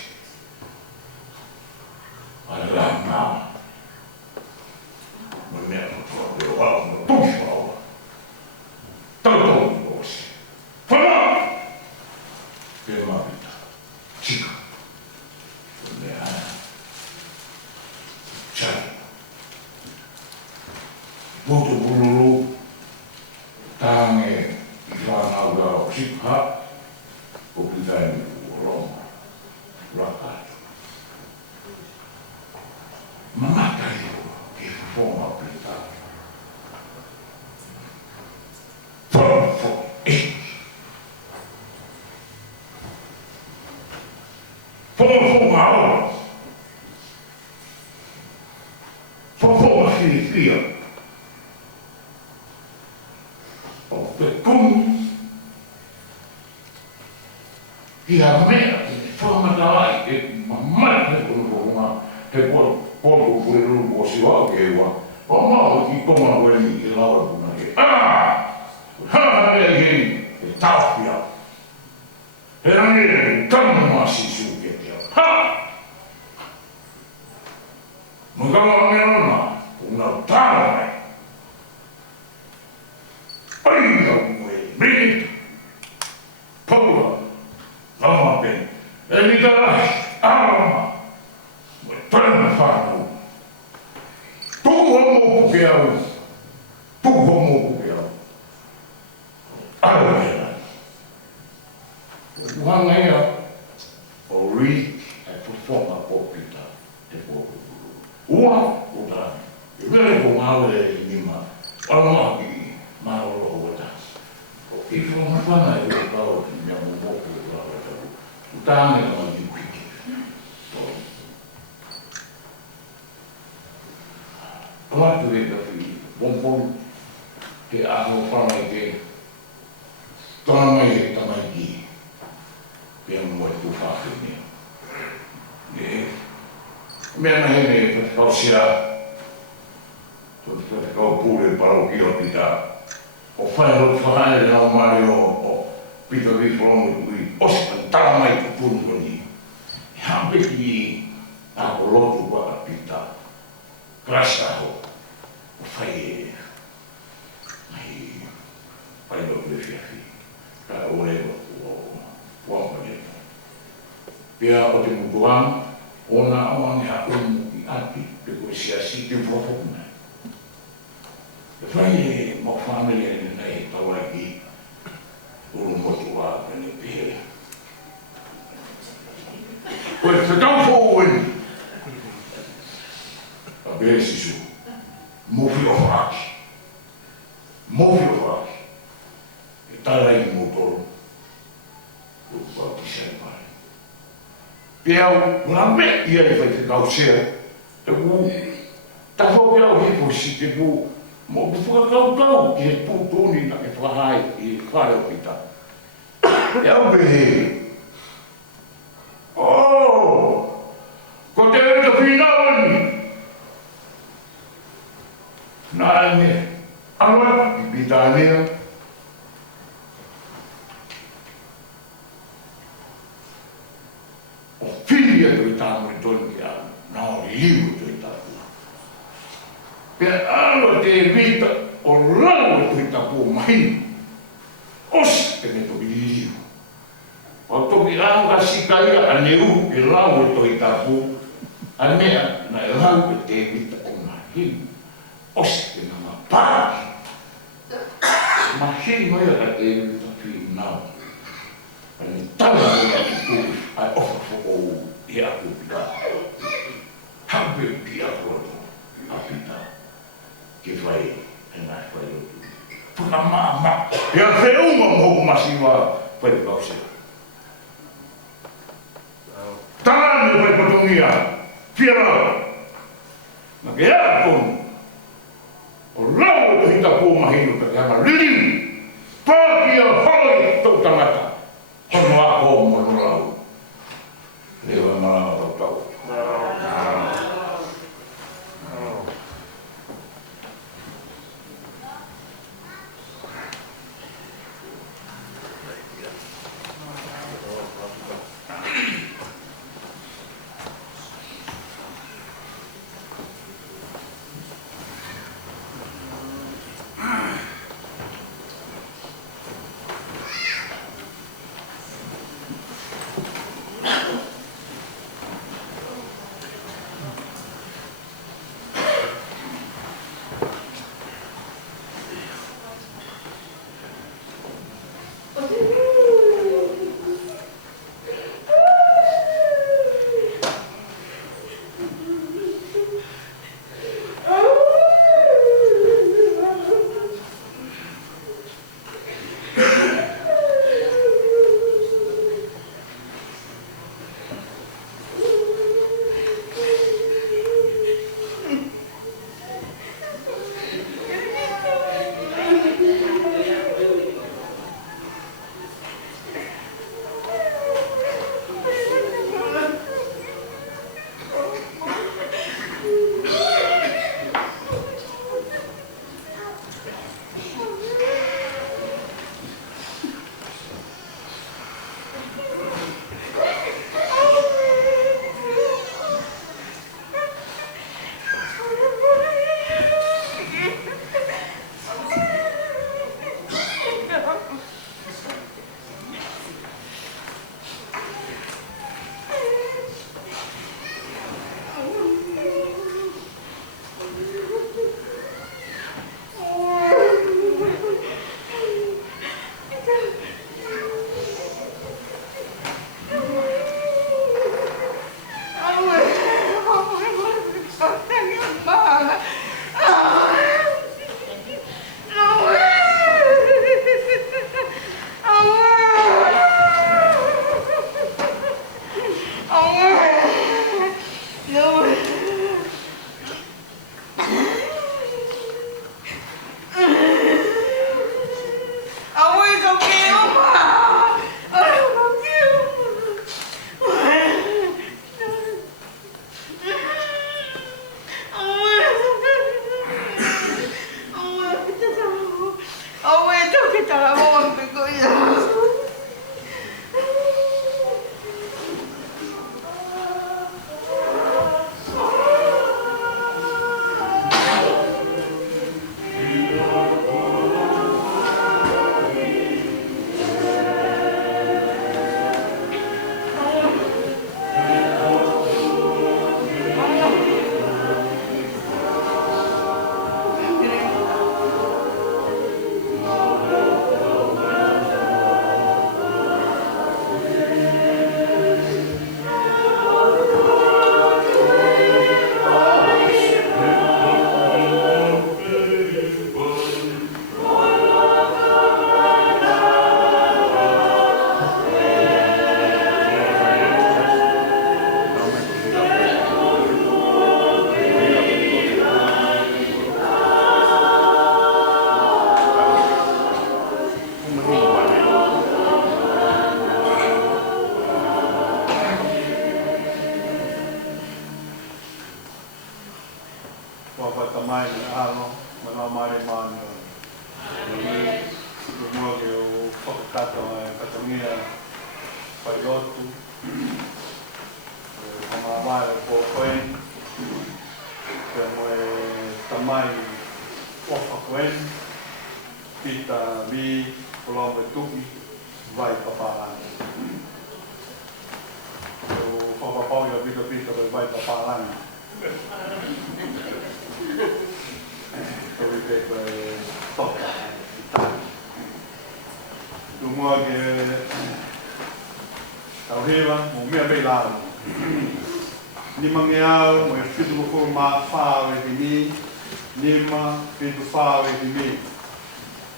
Alama, mulher do alto, tudo todo você. Fala, pela vida, chica, mulher, chá, todo bululu, tangue, ivana o chica, o que dá o Roma, racado. Mamata e forma apertada. Forma, aula. Forma filha. O pecum. E a mera forma da lá, e mamata e Polo foi no Oceano que eu o mal que como ele que lá o ha ele tá fia ele tão maciço que ha nunca não uma tara ai não ele Polo não bem ele dá Prana faro. Tu homo pupiau. Tu homo pupiau. Arrela. One layer or read and perform a popita. Uma uta. Vele ko mawe lima. Alma ki maolo uta. Ifo mafana yo kao ya mboku la uta. Utane na mjipiki. What do we do? One point, the apple from a Tamai Tamaki, being what to fuck me. Men Russia to go pull a parokio pita, or find out Mario or Peter V. from with Oscar Tamai to pull me. How big ye are a lot of pita? Crasha ho. Fai lo que fia fi ka ole o pia o te mutuan ona o ne a i ati pe ko sia si te profona fai mo family nei tawaki o motua ne pe ko te tau fo wen a besi Move your heart. Move your heart. Está aí o motor. O que você vai. Piau, na me e ele vai ficar o céu. Eu tá vou ao rico se tipo, mo fica cau que é tudo ni na que faz e faz o que tá. Eu vi. Oh! Quando eu final Nane, agora, Pitania, o filho do Itamo e Tolkian, não, o livro do Itamo. Per ano te evita o lago do Itapu, mai, os que me tobi livro. O tobi anga si caia a neu e lago do Itapu, a mea na lago te evita o mai. Oste na mapaki. Mahiri mai a te e tapi nao. Ani tala mea i kuri ai ofa fo o i a kupika. Hampe ki a koto a pita. Ke whai e nā na ma. Ia wheunga mo masiwa pai pausia. Tāne pai patungia, whiara. Na ke ea ponu. O lau e hita pō mahinu ka kama liri. Pākia hoi tau tangata. Hono a pō mo lau. Lewa marama tau tau.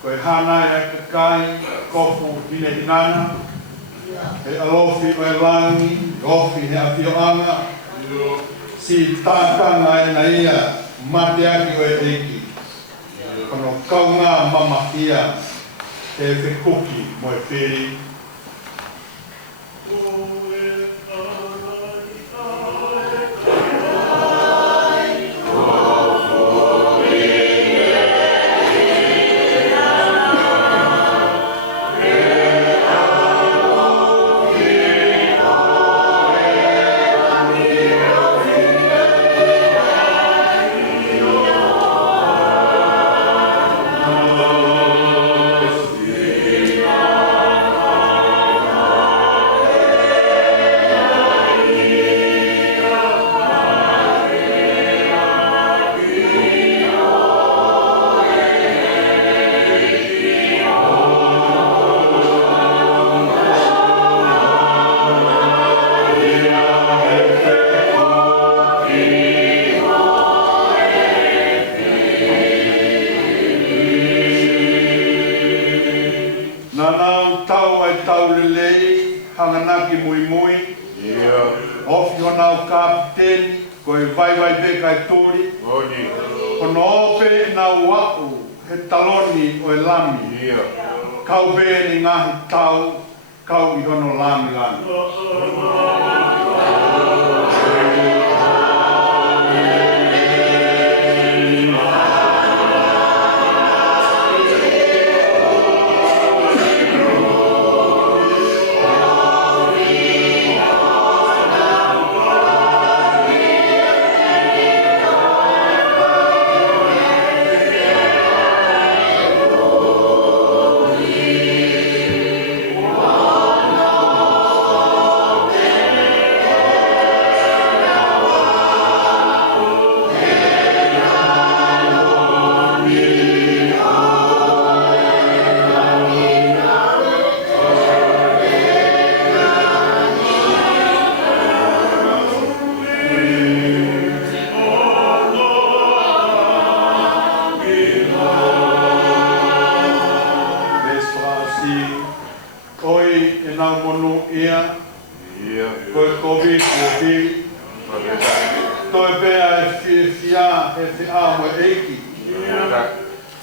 koe hana e kakai, kofu hine hinana, e alofi o e langi, ofi he awhioanga, si tākanga e na ia, mate aki o e eiki. Kono kaunga mama ia, e whekuki mo e whiri. Hanganaki mui mui, ofi hona o kapiteni, koe vai pe kai turi, kono ope na uaku, he taloni o e lami, kau be ni ngahi tau, kau I hono lami lami.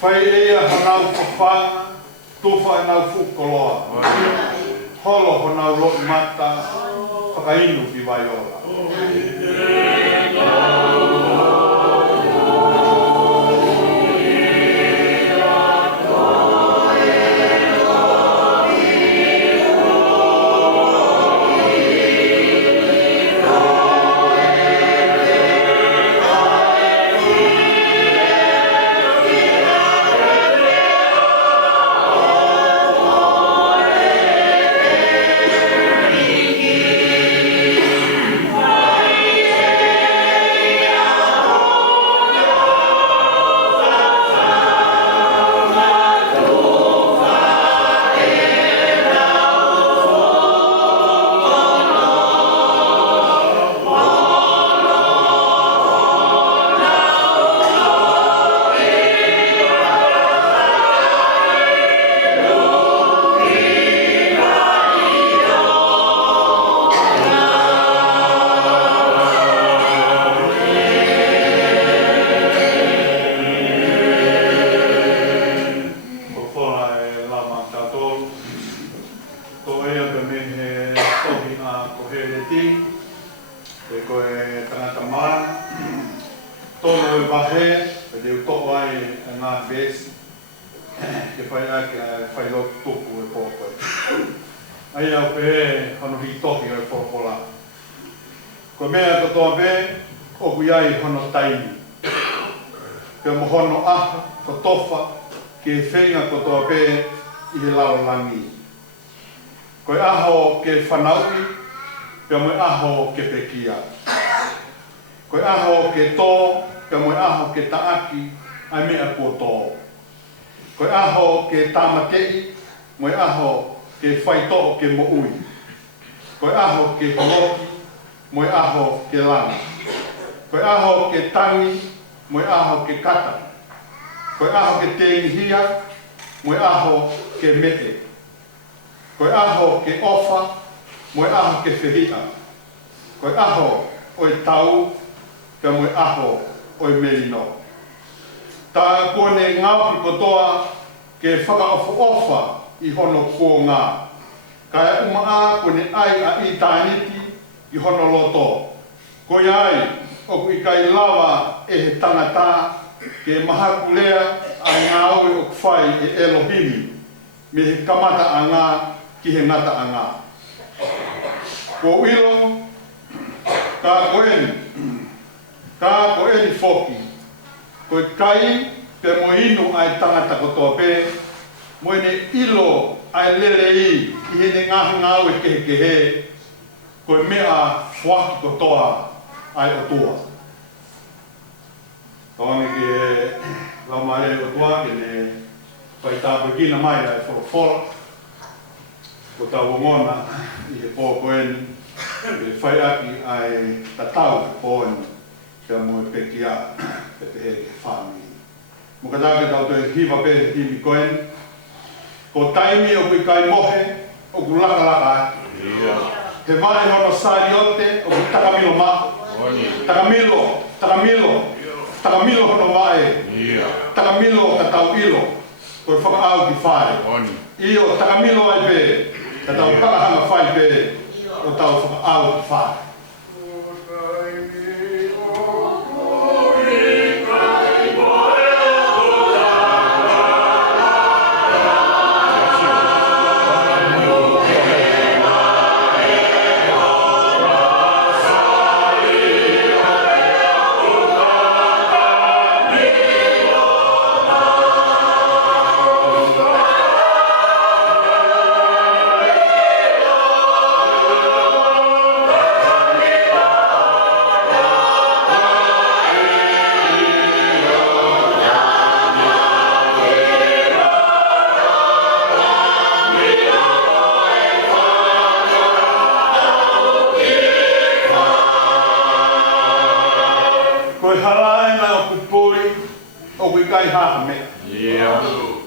Fai ea hanau whawhanga, tuwha e nau whukoloa. Holo honau roi mata, whakainu ki Waiola. Whanaui, pia moe aho ke pekia. Koe aho ke tō, pia moe aho ke taaki, ai mea kua tō. Koe aho ke tamakei, moe aho ke whaitoo ke moui. Koe aho ke holoki, moe aho ke lana. Koe aho ke tangi, moe aho ke kata. Koe aho ke tēnihia, mo aho ke mete. Koe aho ke ofa, mo aho ke whihia. Koe aho o e tau, ka mo aho o e merino. Tā kone ngauki kotoa ke whakaofu ofa i hono kō ngā. Kai umaa kone ai a i tāniti i hono loto. Koe ai, oku i kai lawa e he tangata ke mahaku lea a ngā oe o kwhai e Elohimi me he kamata a ngā ki he ngata a ngā. Ko ilo, ka koeni foki. Koe kai pe mo inu ai tangata kotoa pe, mo ene ilo ai lele i he ne ngahi ngā oe kehe koe mea whaki kotoa ai o tua. Kawangi ki e lau maare o tua ke ne pai tāpe kina mai ai whakawhora. Ko tā wongona i he pōkoeni e whai aki ai tatau ke pōni kia mo e peki a e te he ke whāmi. Mo ka tāke tau te hiwa pe he timi koeni. Ko taimi o kui kai mohe o ku laka laka ati. He mai hono sariote o ku takamilo ma. Takamilo hono mae. Takamilo ka tau ilo. Koe whakaau ki whare. Io takamilo ai pe. Ka tau kakahanga whai pe. O tau whakaau ki whare.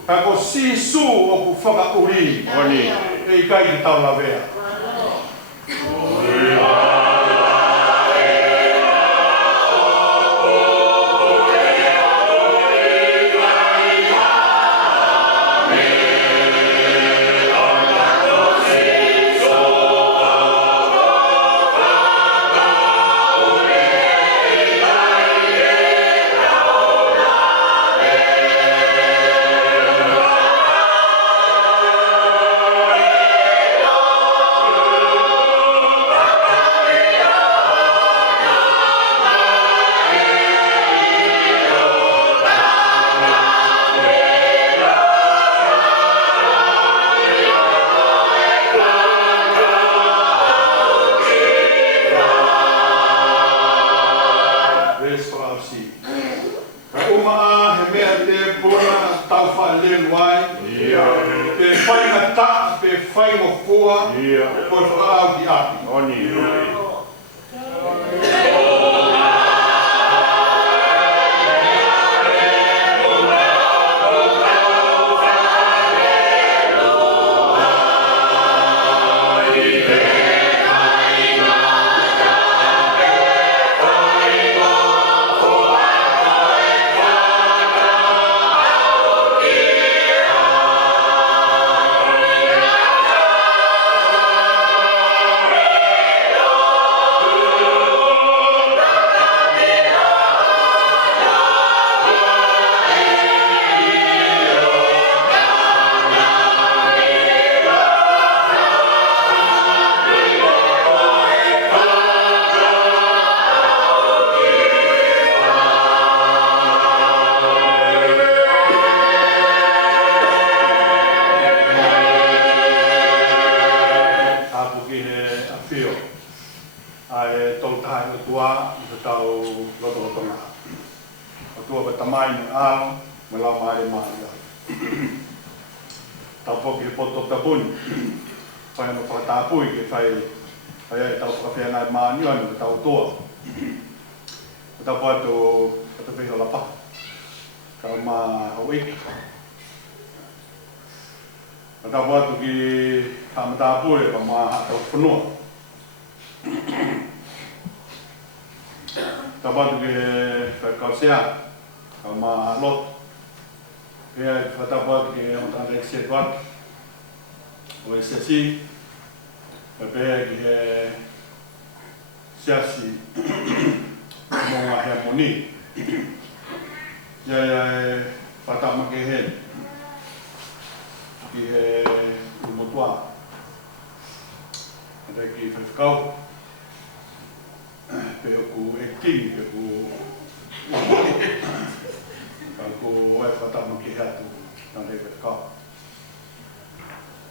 Kako sisu o ku whakauri e i kai ki tau la vea. Ata watu ki tamata pule pa ma ta funua. Ta watu ki kausia ka ma lot. Pea ta watu ki on ta exit wat. O SSI pea ki siasi mo harmoni. Ya patama ke hen. Ki he umotua. Ada ki whakau. Pe ku ekini, pe ku ku wai whatama ki hatu. Tanda i whakau.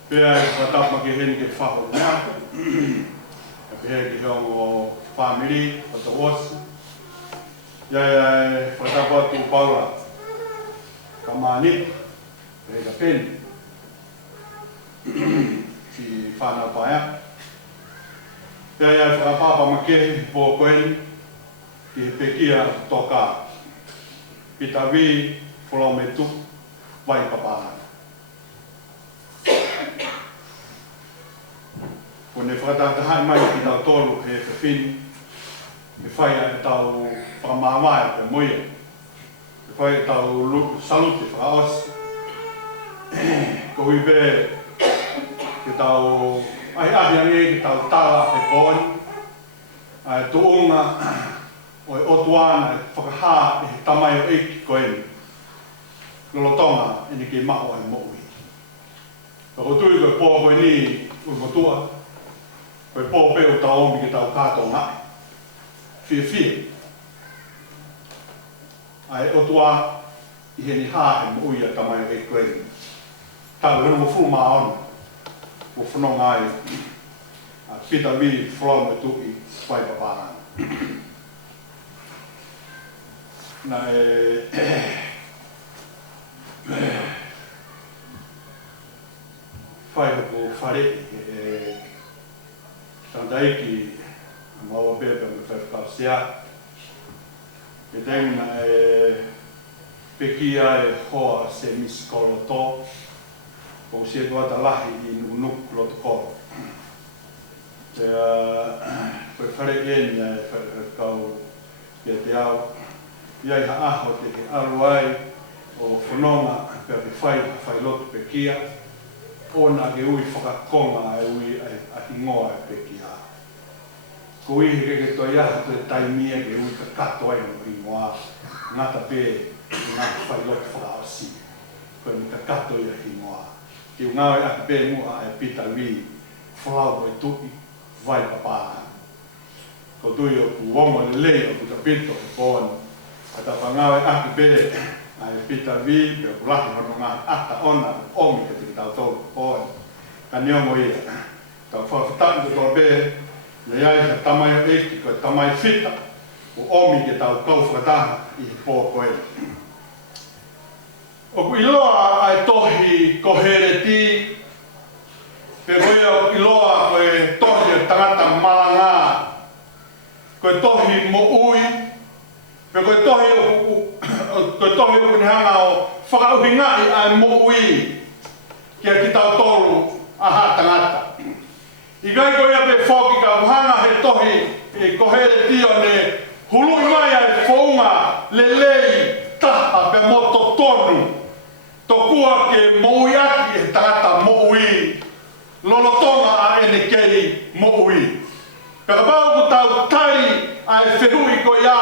Pea whatama ki hen ke whaho nea. Pea ki hongo family, wata osi. Ya whatapa tu paula. Kamani. Pea ka peni. Si whana paia. Pea ia whakapapa make po koeni ki he pekia toka. Pita vi wholau me tu vai papana. Ko ne whakatahai mai ki tau tolu he whiwhini. He whaia e tau whakamāwai pe moia. He whaia e tau saluti whakaosi. Ko hibe ke tau ai ahiangi ke tau tala e kōni. Ai tuunga o e otuana e whakaha e tamai o eiki koeni. Lolotonga e ni ke mao e moui. Ko tui koe pō koe ni umotua. Koe pō peo tau omi ke tau kātonga. Fia fia. Ai otua i he ni hā e moui a tamai o eiki koeni. Tau heno mo fu maonu. O whanonga ai a pita mi whalau me tuki whai papana. Na whai hoko whare tandaiki maua pepe me whai whakausia. E tengina pekia e hoa se misikolo tō. Ko se tuata lahi i unuk loto koro. Koe whare eni ai whakau kia te au. Iai ha aho te he aru ai o whanonga pia te whai loto pe kia. Ona ke ui whakakonga e ui a hingoa e pe kia. Ko ihi ke toi aha te taimia ke ui ka kato ai no hingoa. Ngata pe ngata whai loto whakaosi. Koe ni ka kato i a hingoa. Ki o ngāwe ake pē mua e pita wi whalau e tuki vai papāna. Ko tui o ku wongo le lei o kuta pito e pōni. Ata whangāwe ake pē e pita wi pe o kulaki hono ngā ata ona omi ka tiki tau tolu pōni. Ka niongo ia. Tau whawhitaki ko tō pē na iai ka tamai o eki ko tamai whita o omi ke tau kau whakataha i pō koe. O ku iloa ai tohi kohereti, pe koe o iloa koe tohi o tangata malanga, koe tohi mo ui, pe koe tohi o kunihanga o whakauhingai ai mo ui, kia ki tau tolu aha tangata. I kai koe a pe whoki ka muhanga he tohi e kohereti o ne hului mai ai whaunga le lei taha pe moto tonu. Tokua ke moui aki e tangata moui. Lolotonga a ene kei moui. Peka pau ku tau tai ai whehui ko ia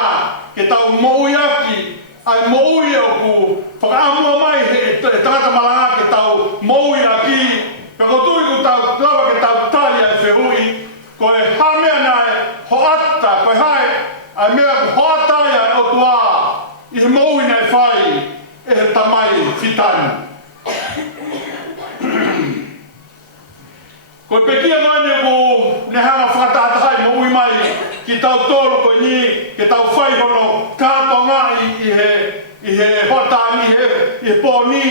ke tau moui aki ai moui o ku whakaamua mai e tangata malanga ke tau moui aki. Peka tui ku tau lawa ke tau tai ai whehui ko e hamea nai ho ata ko e hai ai mea ku ho ata ai o tua i he moui nai whai. E he tamai fitani. Ko pekia mane ko ne hanga whakatahai mo ui mai ki tau toro ko ni ke tau whai hono kātonga i he hotani i he pōni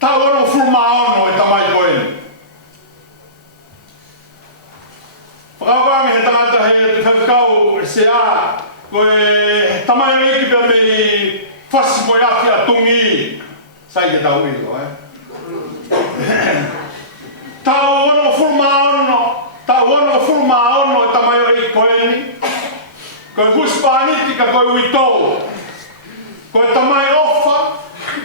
tau hono furumaono e tamai koeni. Whakawanga he tangata he te whakau se a ko e tamai reiki pia mei Fasi mo ia fia tungi. Sai ke tau ilo, Tau ono fulmaono, tau ono fulmaono tamayo I koeni. Koe huspaniti ka koe uitou. Koe tamai ofa,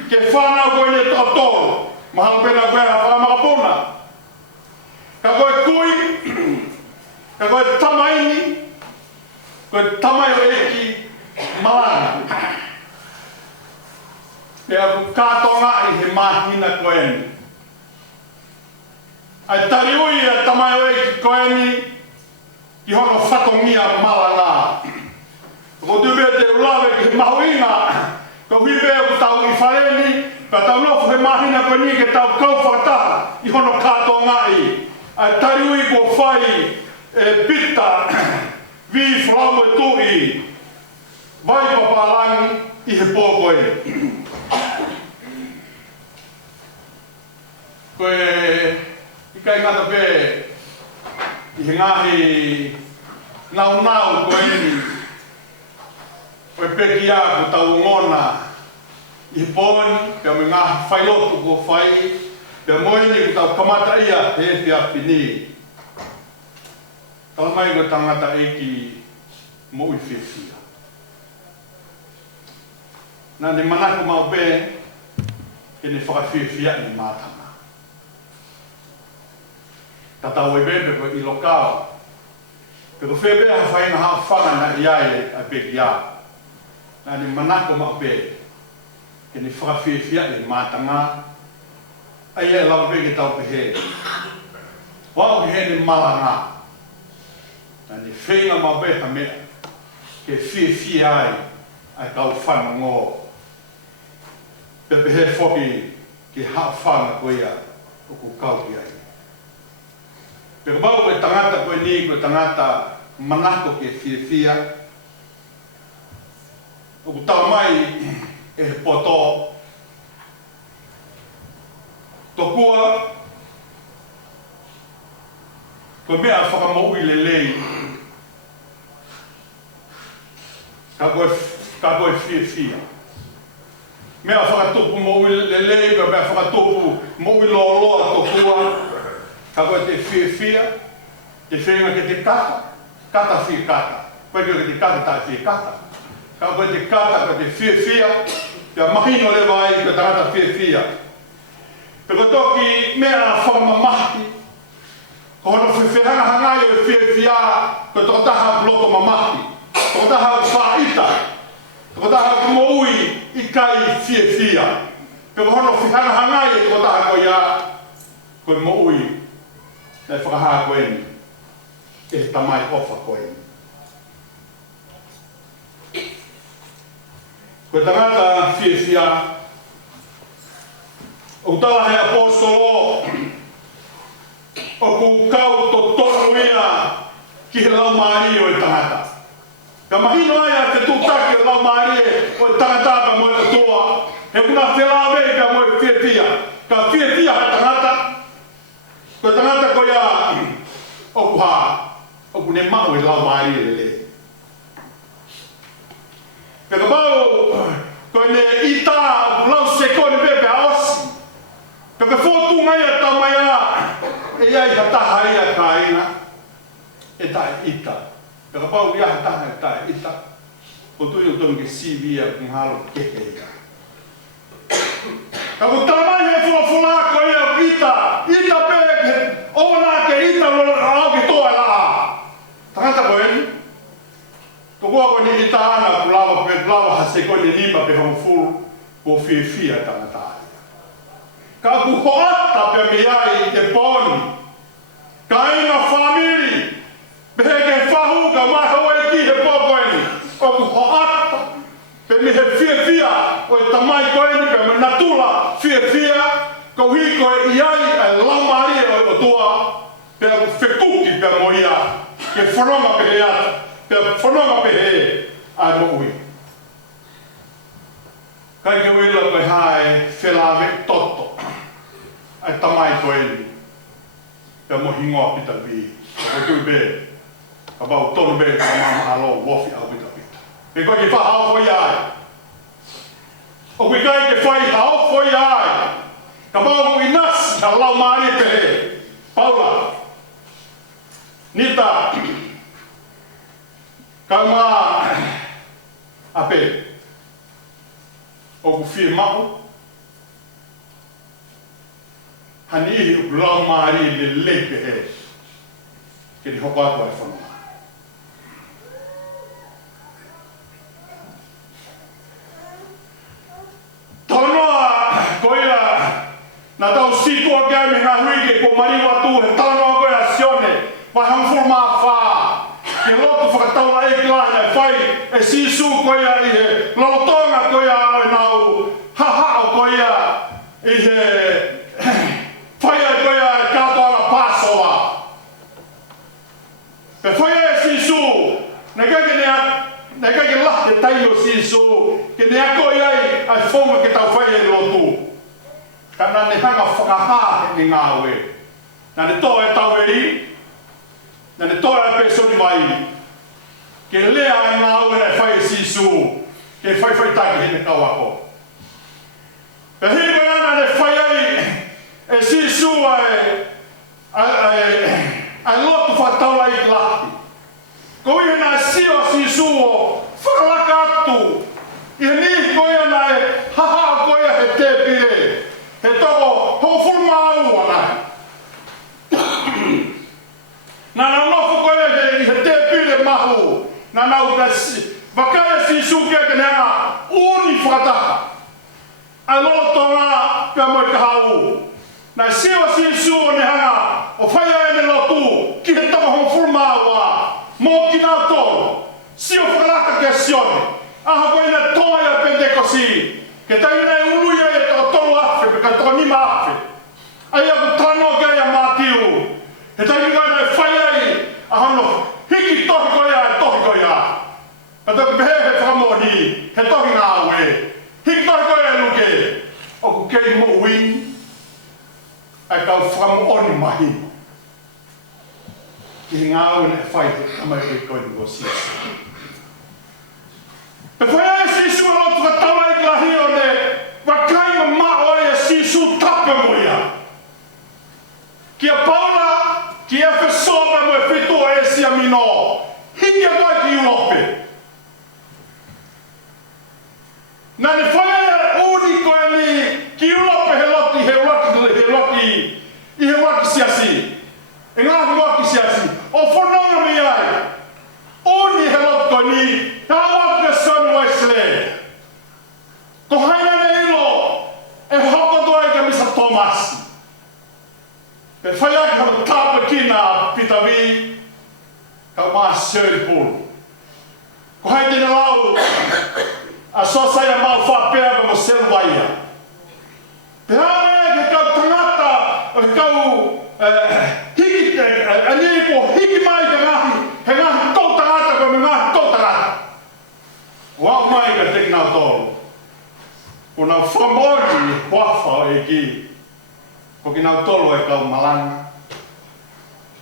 ke whanau koe ne totoro. Mahalo pena koe a whamakapuna. Ka koe kui, ka koe tamaini, koe tamayo eki malanga. Ke aku katonga I he mahina koeni. Ai tariui a tamayo eki koeni, I hono whatongia malanga. Ko tu be te ulawe ki mahuinga, ko hibe o tau I whareni, ka tau nofu he mahina koe ni ke tau kau whakataha, I hono kato ngai. Ai tariui ko whai pita, vi whalau e tui, vai papalangi I he pōkoe. Koe, I kai ngata pe, I he ngahi nau koe ni, koe peki a ko tau ngona I pōni, pia me ngā whailotu ko whai, pia moini ko tau kamata ia he pia pini. Tala mai ko tangata eki mo I whiwhia. Nā ne manako mau pē, ke ne whakawhiwhia I mātanga. Ta tau e bebe ko I lokao, pe ko whebe ha whainga ha whanga na iai a peki a. Nā ne manako mau pē, ke ne whakawhiwhia I mātanga, ai e lau peke tau pehe. Wau ke he ne malanga. Nā ne whainga mau pē ha mea, ke whiwhia ai kau whana ngō. Pe pehe whoki ke ha whana koe ia, o ku kau ki ai. Pe ko mau koe tangata koe ni, koe tangata manako ke whiwhia, o ku tau mai e he poto. Tokua, koe mea whakamoui lelei, ka koe whiwhia. Mea whakatupu moui lelei, ka mea whakatupu moui loloa tokua, ka koe te whiwhia, te whenga ke te kata, kata whi kata. Koe ke te kata tai whi kata. Ka koe te kata, koe te whiwhia, pia mahino le vai ka tangata whiwhia. Pe ko toki mea whamamahti, ko hono whiwhihanga hangai o whiwhia, ko toko taha bloto mamahti, toko taha whaita, toko taha moui I kai whiwhia. Pe ko hono whiwhihanga hangai e toko taha ko ia, koe moui, nei whakaha koe ni, e tamai ofa koe ni. Koe tangata whiwhia, o tala he apostolo, o ku kau to tonu ia ki he lau maari o e tangata. Ka mahino ai a te tūtaki o lau maari o e tangata ka mo e toa, he kuna whelawe ka mo e whiwhia. Ka whiwhia he tangata, ko tangata ko ia o ku ha, o ku ne mau e lau maari e le. Ka mau, ko ne ita lau sekoni pepe a osi, ka pe fotu ngai a tamai a, e iai ka taha ia ka ina, e tae ita. Ka pau ia ka taha e tae ita, o tui o tonu ke CV a kumhalo kehe ia. Ka ku tamai e fulafula ko ia ita peke, ona ke ita au ki toa la a. Tangata ko eni, ko kua ko ni ita ana kulawa pe kulawa hase ko ni lima pe hong fulu, ko whiwhia tangata. Ka ku hoata pe miai te poni, ka inga whamiri, pehe ke whahu ka mahawa e ki he pōkoeni, ka ku hoata pe mi he whiwhia o e tamai koeni pe me natula whiwhia, ka hui koe iai e laumari o e toa, pe ku whekuki pe mo ia, ke whanonga pehe ata, pe whanonga pehe ai mo ui. Kai ke wila koe hae whelawe toto. Ai tamai koe ni, pe mohi ngoa pita vi, o tui be, ka bau tonu be, ka mama alo, wofi au pita pita. Pe koe ki wha hao koi ai. O kui kai ke whai hao koi ai, ka bau kui nasi, ka lau maari pehe, Paula, Nita, Kalma, Ape, o firmao, Hani o Lamari le lebe que ele roubou a iPhone. Tonoa goia na tau situ a kia me ngā hui ke ko mari watu he tonoa goia sione vai hamfurma wha ke lotu whakatau na eki lahi e whai e sisu goia i he lolotonga goia au e nau hahao goia i he whaia goia e katoa na pasoa pe whaia e sisu na kake lahi e taio sisu ke nea goia ai whonga ke tau whaia e lotu ka na ne hanga whakaha he ngā ue na ne toa e taueri na ne toa e pesoni mai ke lea e ngā ue e whaia sisu ke whai taki he ne kawako pe hiri ana ne whaia e sisu ai lotu whakataula i lahi ko i na sio sisu o whakalaka atu i he ni koia na e haha koia he te pire he toko ho fulma au ana na nofo koia he te pire mahu na nau ka vakaya sisu kia ke nea uni whakataha ai lotonga pia moi kahau na sio sisu o ne hanga o whaia e ne lotu ki he toko ho fulma au mo ki nau toro sio whakalaka kia sione aha koe na toa ia Pentekosi ke taina e ulu ia e toko tolu afe pe ka toko nima afe ai aku tano kia ia Matiu he taina na e whai ai ahano hiki tohi koia e tohi koia ka toko pehe he whakamoni he tohi ngā ue hiki tohi koia e luke o ku kei mo ui ai kau whakamoni mahi ki ngā ue ne whai he kamai koe koe ni o siasu pe whaia e sisu e lotu whatawa i klahi o ne wakai ma mao e sisu tape moia. Kia Paula, ki e whesoba mo e whitu o e sia mino, hiki a koe ki ulope. Na ne whaia e uri koe ni ki ulope he loki, i he waki siasi. E ngā waki siasi. O whanonga mi ai. Uri he loki koe ni, tā waki sonu Wesley. Ko haina ne ilo e hokotoa i ka misa Thomas. Pe whaia ka tāpa kina Peter V. Ka maa Shirley Poole. Ko haina ne lau a sosai a mau whapea ka mo selvaia. Pe haina ke kau tangata o ke kau hiki anipo hiki mai ka ngahi he ngahi tau tangata ko me ngahi tau tangata. Wau mai ka teki nau tolu. Ko nau whamori wafa o e ki. Ko ki nau tolu e kau malanga.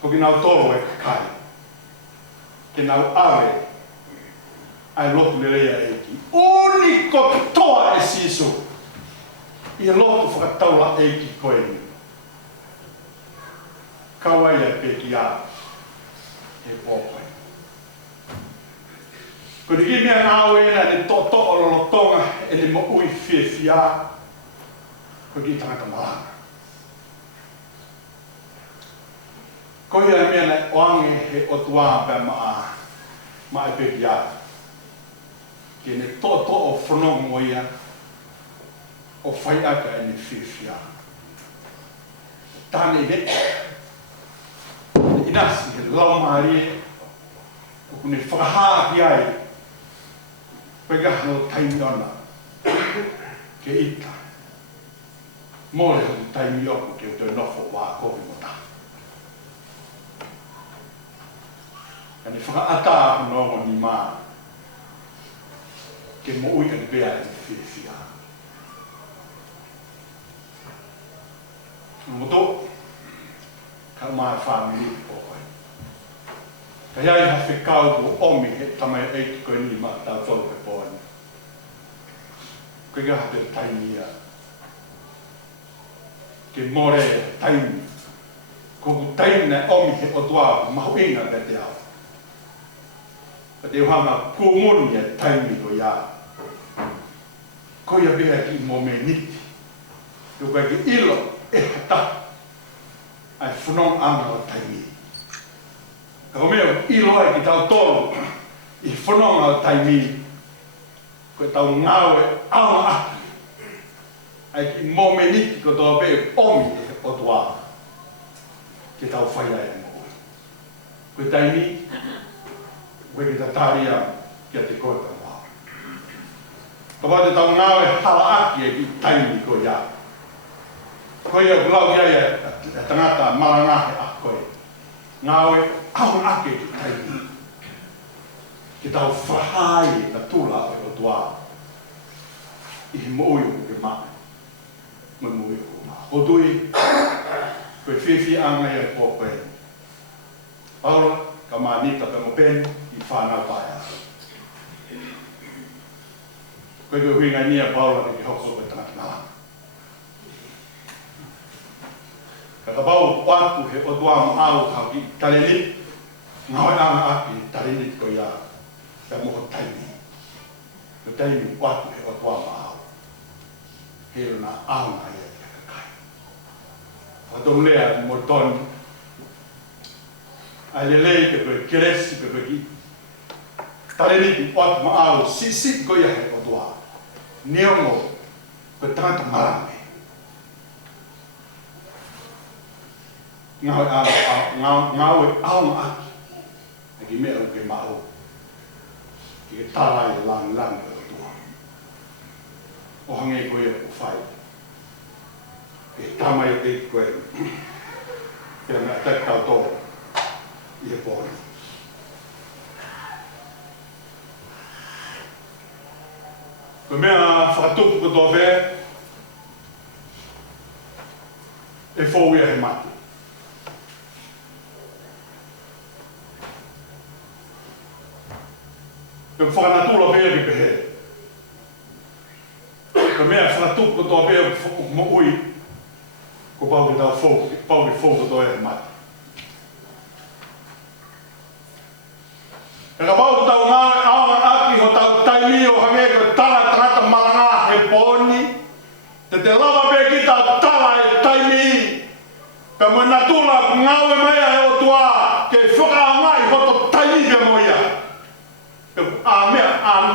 Ko ki nau tolu e kai. Ke nau awe ai lotu lerea e ki. Uni ko toa e siso. I lotu whakataula e ki koe ni. Kawai e peki a. E opai. Ko ni ki mea ngāwe ena ne to o lolotonga e ne mo ui whia ko ki tangata malanga. Ko ia mea ne oange he otua pia ma e peki a. Ke ne to o whanonga mo ia o whai aka e ne whia. Tāne ne inasi he lau maari o kune whakahaa ki ai pega hano taimi ona ke ita mōre hano taimi oku ke o te nofo wā kovi mo tā ka ne whakaata hano o ni mā ke mo ui ka ne bea e te whiwhia moto ka mai whamiri o koe ka iai hawhi kau o omi he tamai eiti koe ni ma tau tolu pe pōni. Koe ka hate taimi ia. Ke more taimi ko taina omi he o tua mahu inga ka te au. Ka te uhanga kumun ya taimi ko ia. Ko ia beha ki mo me niti. Ko kai ki ilo e hata. Ai whanong anga o taimi. Ka ko mea ilo ai ki tau tolu. I whanong o taimi. Ko tau ngāwe awa aki. Ai ki mo me niti ko toa be omi e o tua. Ke tau whaia e mo. Koe taimi, koe ki ta tāria kia te koe tau wā. Ka wā te tau ngāwe hala aki e ki taimi ko ia. Koe ia kulau ia ia tangata malangahe a koe. Ngāwe au aki e ki taimi. Ke tau whahai na tūla e o tua. I mo uio ke maa. Mo uio ko maa. O tui, koe whiwhi anga e po koe. Paula, ka maa nita pe mo pen i whanau paia. Koe koe hui ngai nia Paula ki hoko koe tangata nā. Ka pau watu he o tua mo au hau ki talenit. Ngawe anga aki talenit ko ia. Ka moho taimi. Ko taimi watu he o tua mo au. Heo na au ngai e. Atong lea mo ton ai lelei ke koe keresi ke koe ki tareni wat ma au si ko ia he o toa neongo koe tangata marame ngawe au ma aki e ki mea uke ma au ki ke tarai lang o toa o hange koe o whai e tamai e koe pia mea tekau tō i e pōni. Koe mea whakatupu ko tō pē e fōuia he mati. Koe whakanatula pē ki pehe. Koe mea whakatupu ko tō pē mo ui ko pau ki tau pau ki fōku tō e mati. E ka pau ki tau ngāwe aonga aki ho tau taimi o hange ko tala tangata malanga he pōni. Te lava pē ki tau tala e taimi. Ka mo natula ngāwe mea e o tua ke whakaanga i hoto taimi ke mo ia. A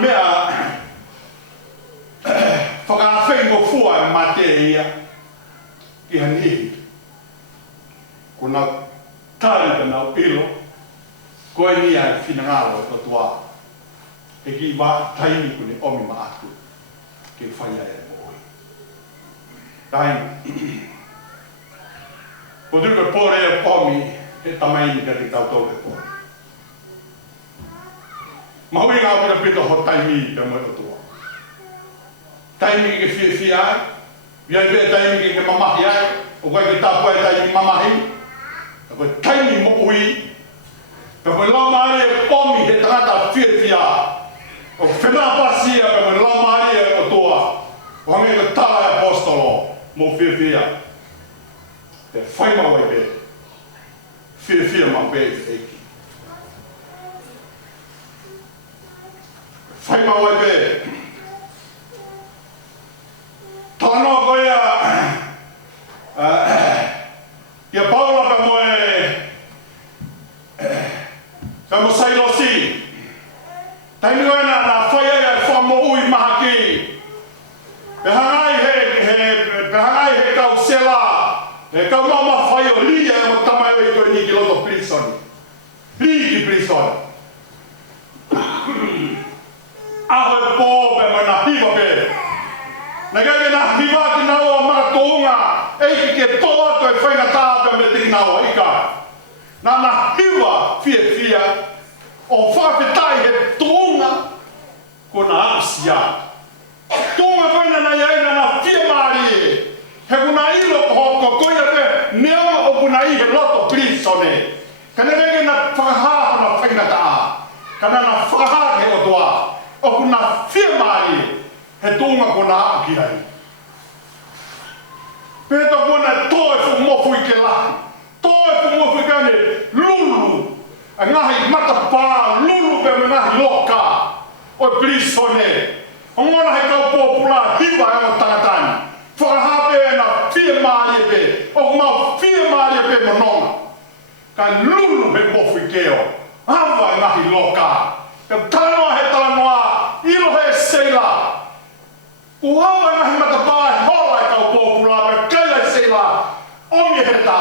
mea whakaawhei mo fua e mate ia. I hani ko nā tāri ka nā pilo koe ni ai whinangaro o tua e ki wā taimi ko ni omi ma atu ke whaia e mo oi taimi ko turu ka pōre e omi e tamaini ka te tau tau e pōre mahui ngā pina pita ho taimi ka mo o tua taimi ke whia ai Ia be taimi ke mamahi ai, o koe ke tāpua e taimi mamahi, ka koe taimi mo ui, ka koe lau maari e omi he tangata whiawhia, o whenā pasia ka koe lau maari e o toa, o hange ka tala e apostolo mo whiawhia. Te whaima wai be, whiawhia ma be e eki. Whaima wai be, Tano ko ia Paula ka mo ka mo sailo si taimi ko na whaia ia whamo ui mahaki pe hangai he kau sela he kau mama whaio lia e mo tamai wei koe ni ki loto prison liki prison aho e pō pe mo na hiwa pe na kai na hiwa ki na o maratonga e ki toa to e whaina tāta me te na o ika na hiwa fia o whawhetai he tonga ko na asia tonga whaina na iaina na fia maari he kuna ilo ko koia pe neonga o kuna i he loto prisone kana rege na whakahaha na whaina tā kana na whakahaha he o toa o kuna fia maari he tonga ko na aki ai. Pēta kona toe fu mofu i ke lahi. Toe fu mo fikane lulu ngahi matapa lulu pe ngahi loka o blisone ngona hai ka popula hiva ya tangatani whakahape na fia maari pe o ma fia maari pe mononga ka lulu he mofi keo hava ngahi loka ka tanoa he talanoa ilo he seila uhawa ngahi matapa hola ka popula pe kaya seila omi he ta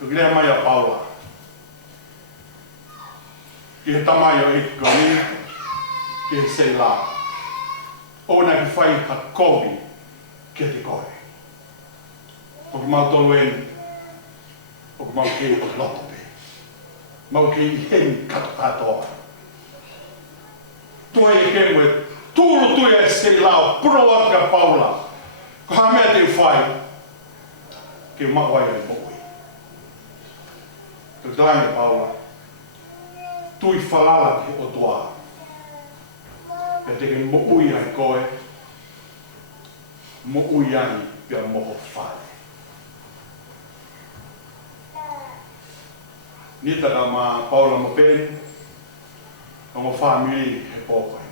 tukile mai a Paula ki he tamai o ikoni ki he seila ona ki whai ha kovi ki te koe o ki mau tolu eni o ki mau ki o loto pe mau ki heni kato katoa tue e ke mwe tūru tue e seila o proa ka Paula ko ha mea te whai ki mawai e mokui Tukilangi Paula, tui whalala ki o toa. Pe teke mo ui ai koe, mo ui ai pia moho whare. Nitaka ma Paula mo pēni, o mo whamiri he pōkoe.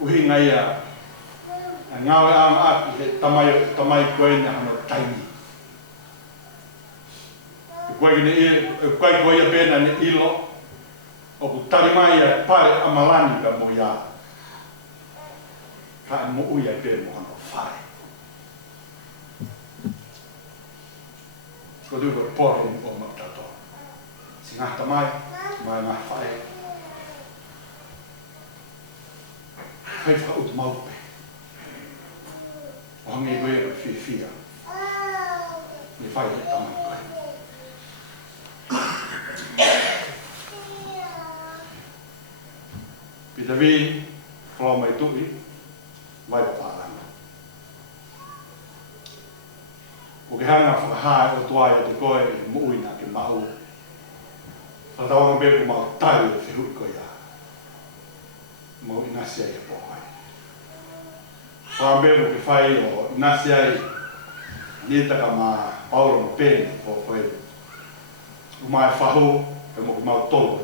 Uhi ngai a ngawe ama aki he tamai koe ni hano taimi. Koe koe ia pēna ne ilo, o ku tari mai a pare amalani ka mo ia. Ka mo ui ai pēna mo hano whare. Ko tui koe pōre o mautato. Si ngata mai ngā whare. Hei wha utu maupe. O hangi koe e fia fia. Ni whai he tamai koe. Pita vi, whala mai tui, vai o tāanga. Ko ke hanga whakahae o tuai o te koe i mo uina ke mahu. Whatawanga beko mau tai o te hui koe a. Mau inasia i a pōhai. Whanga beko ke whai o inasia i nietaka ma Paula mo pēni o koe. Umai whahu, e mo ke mau tolo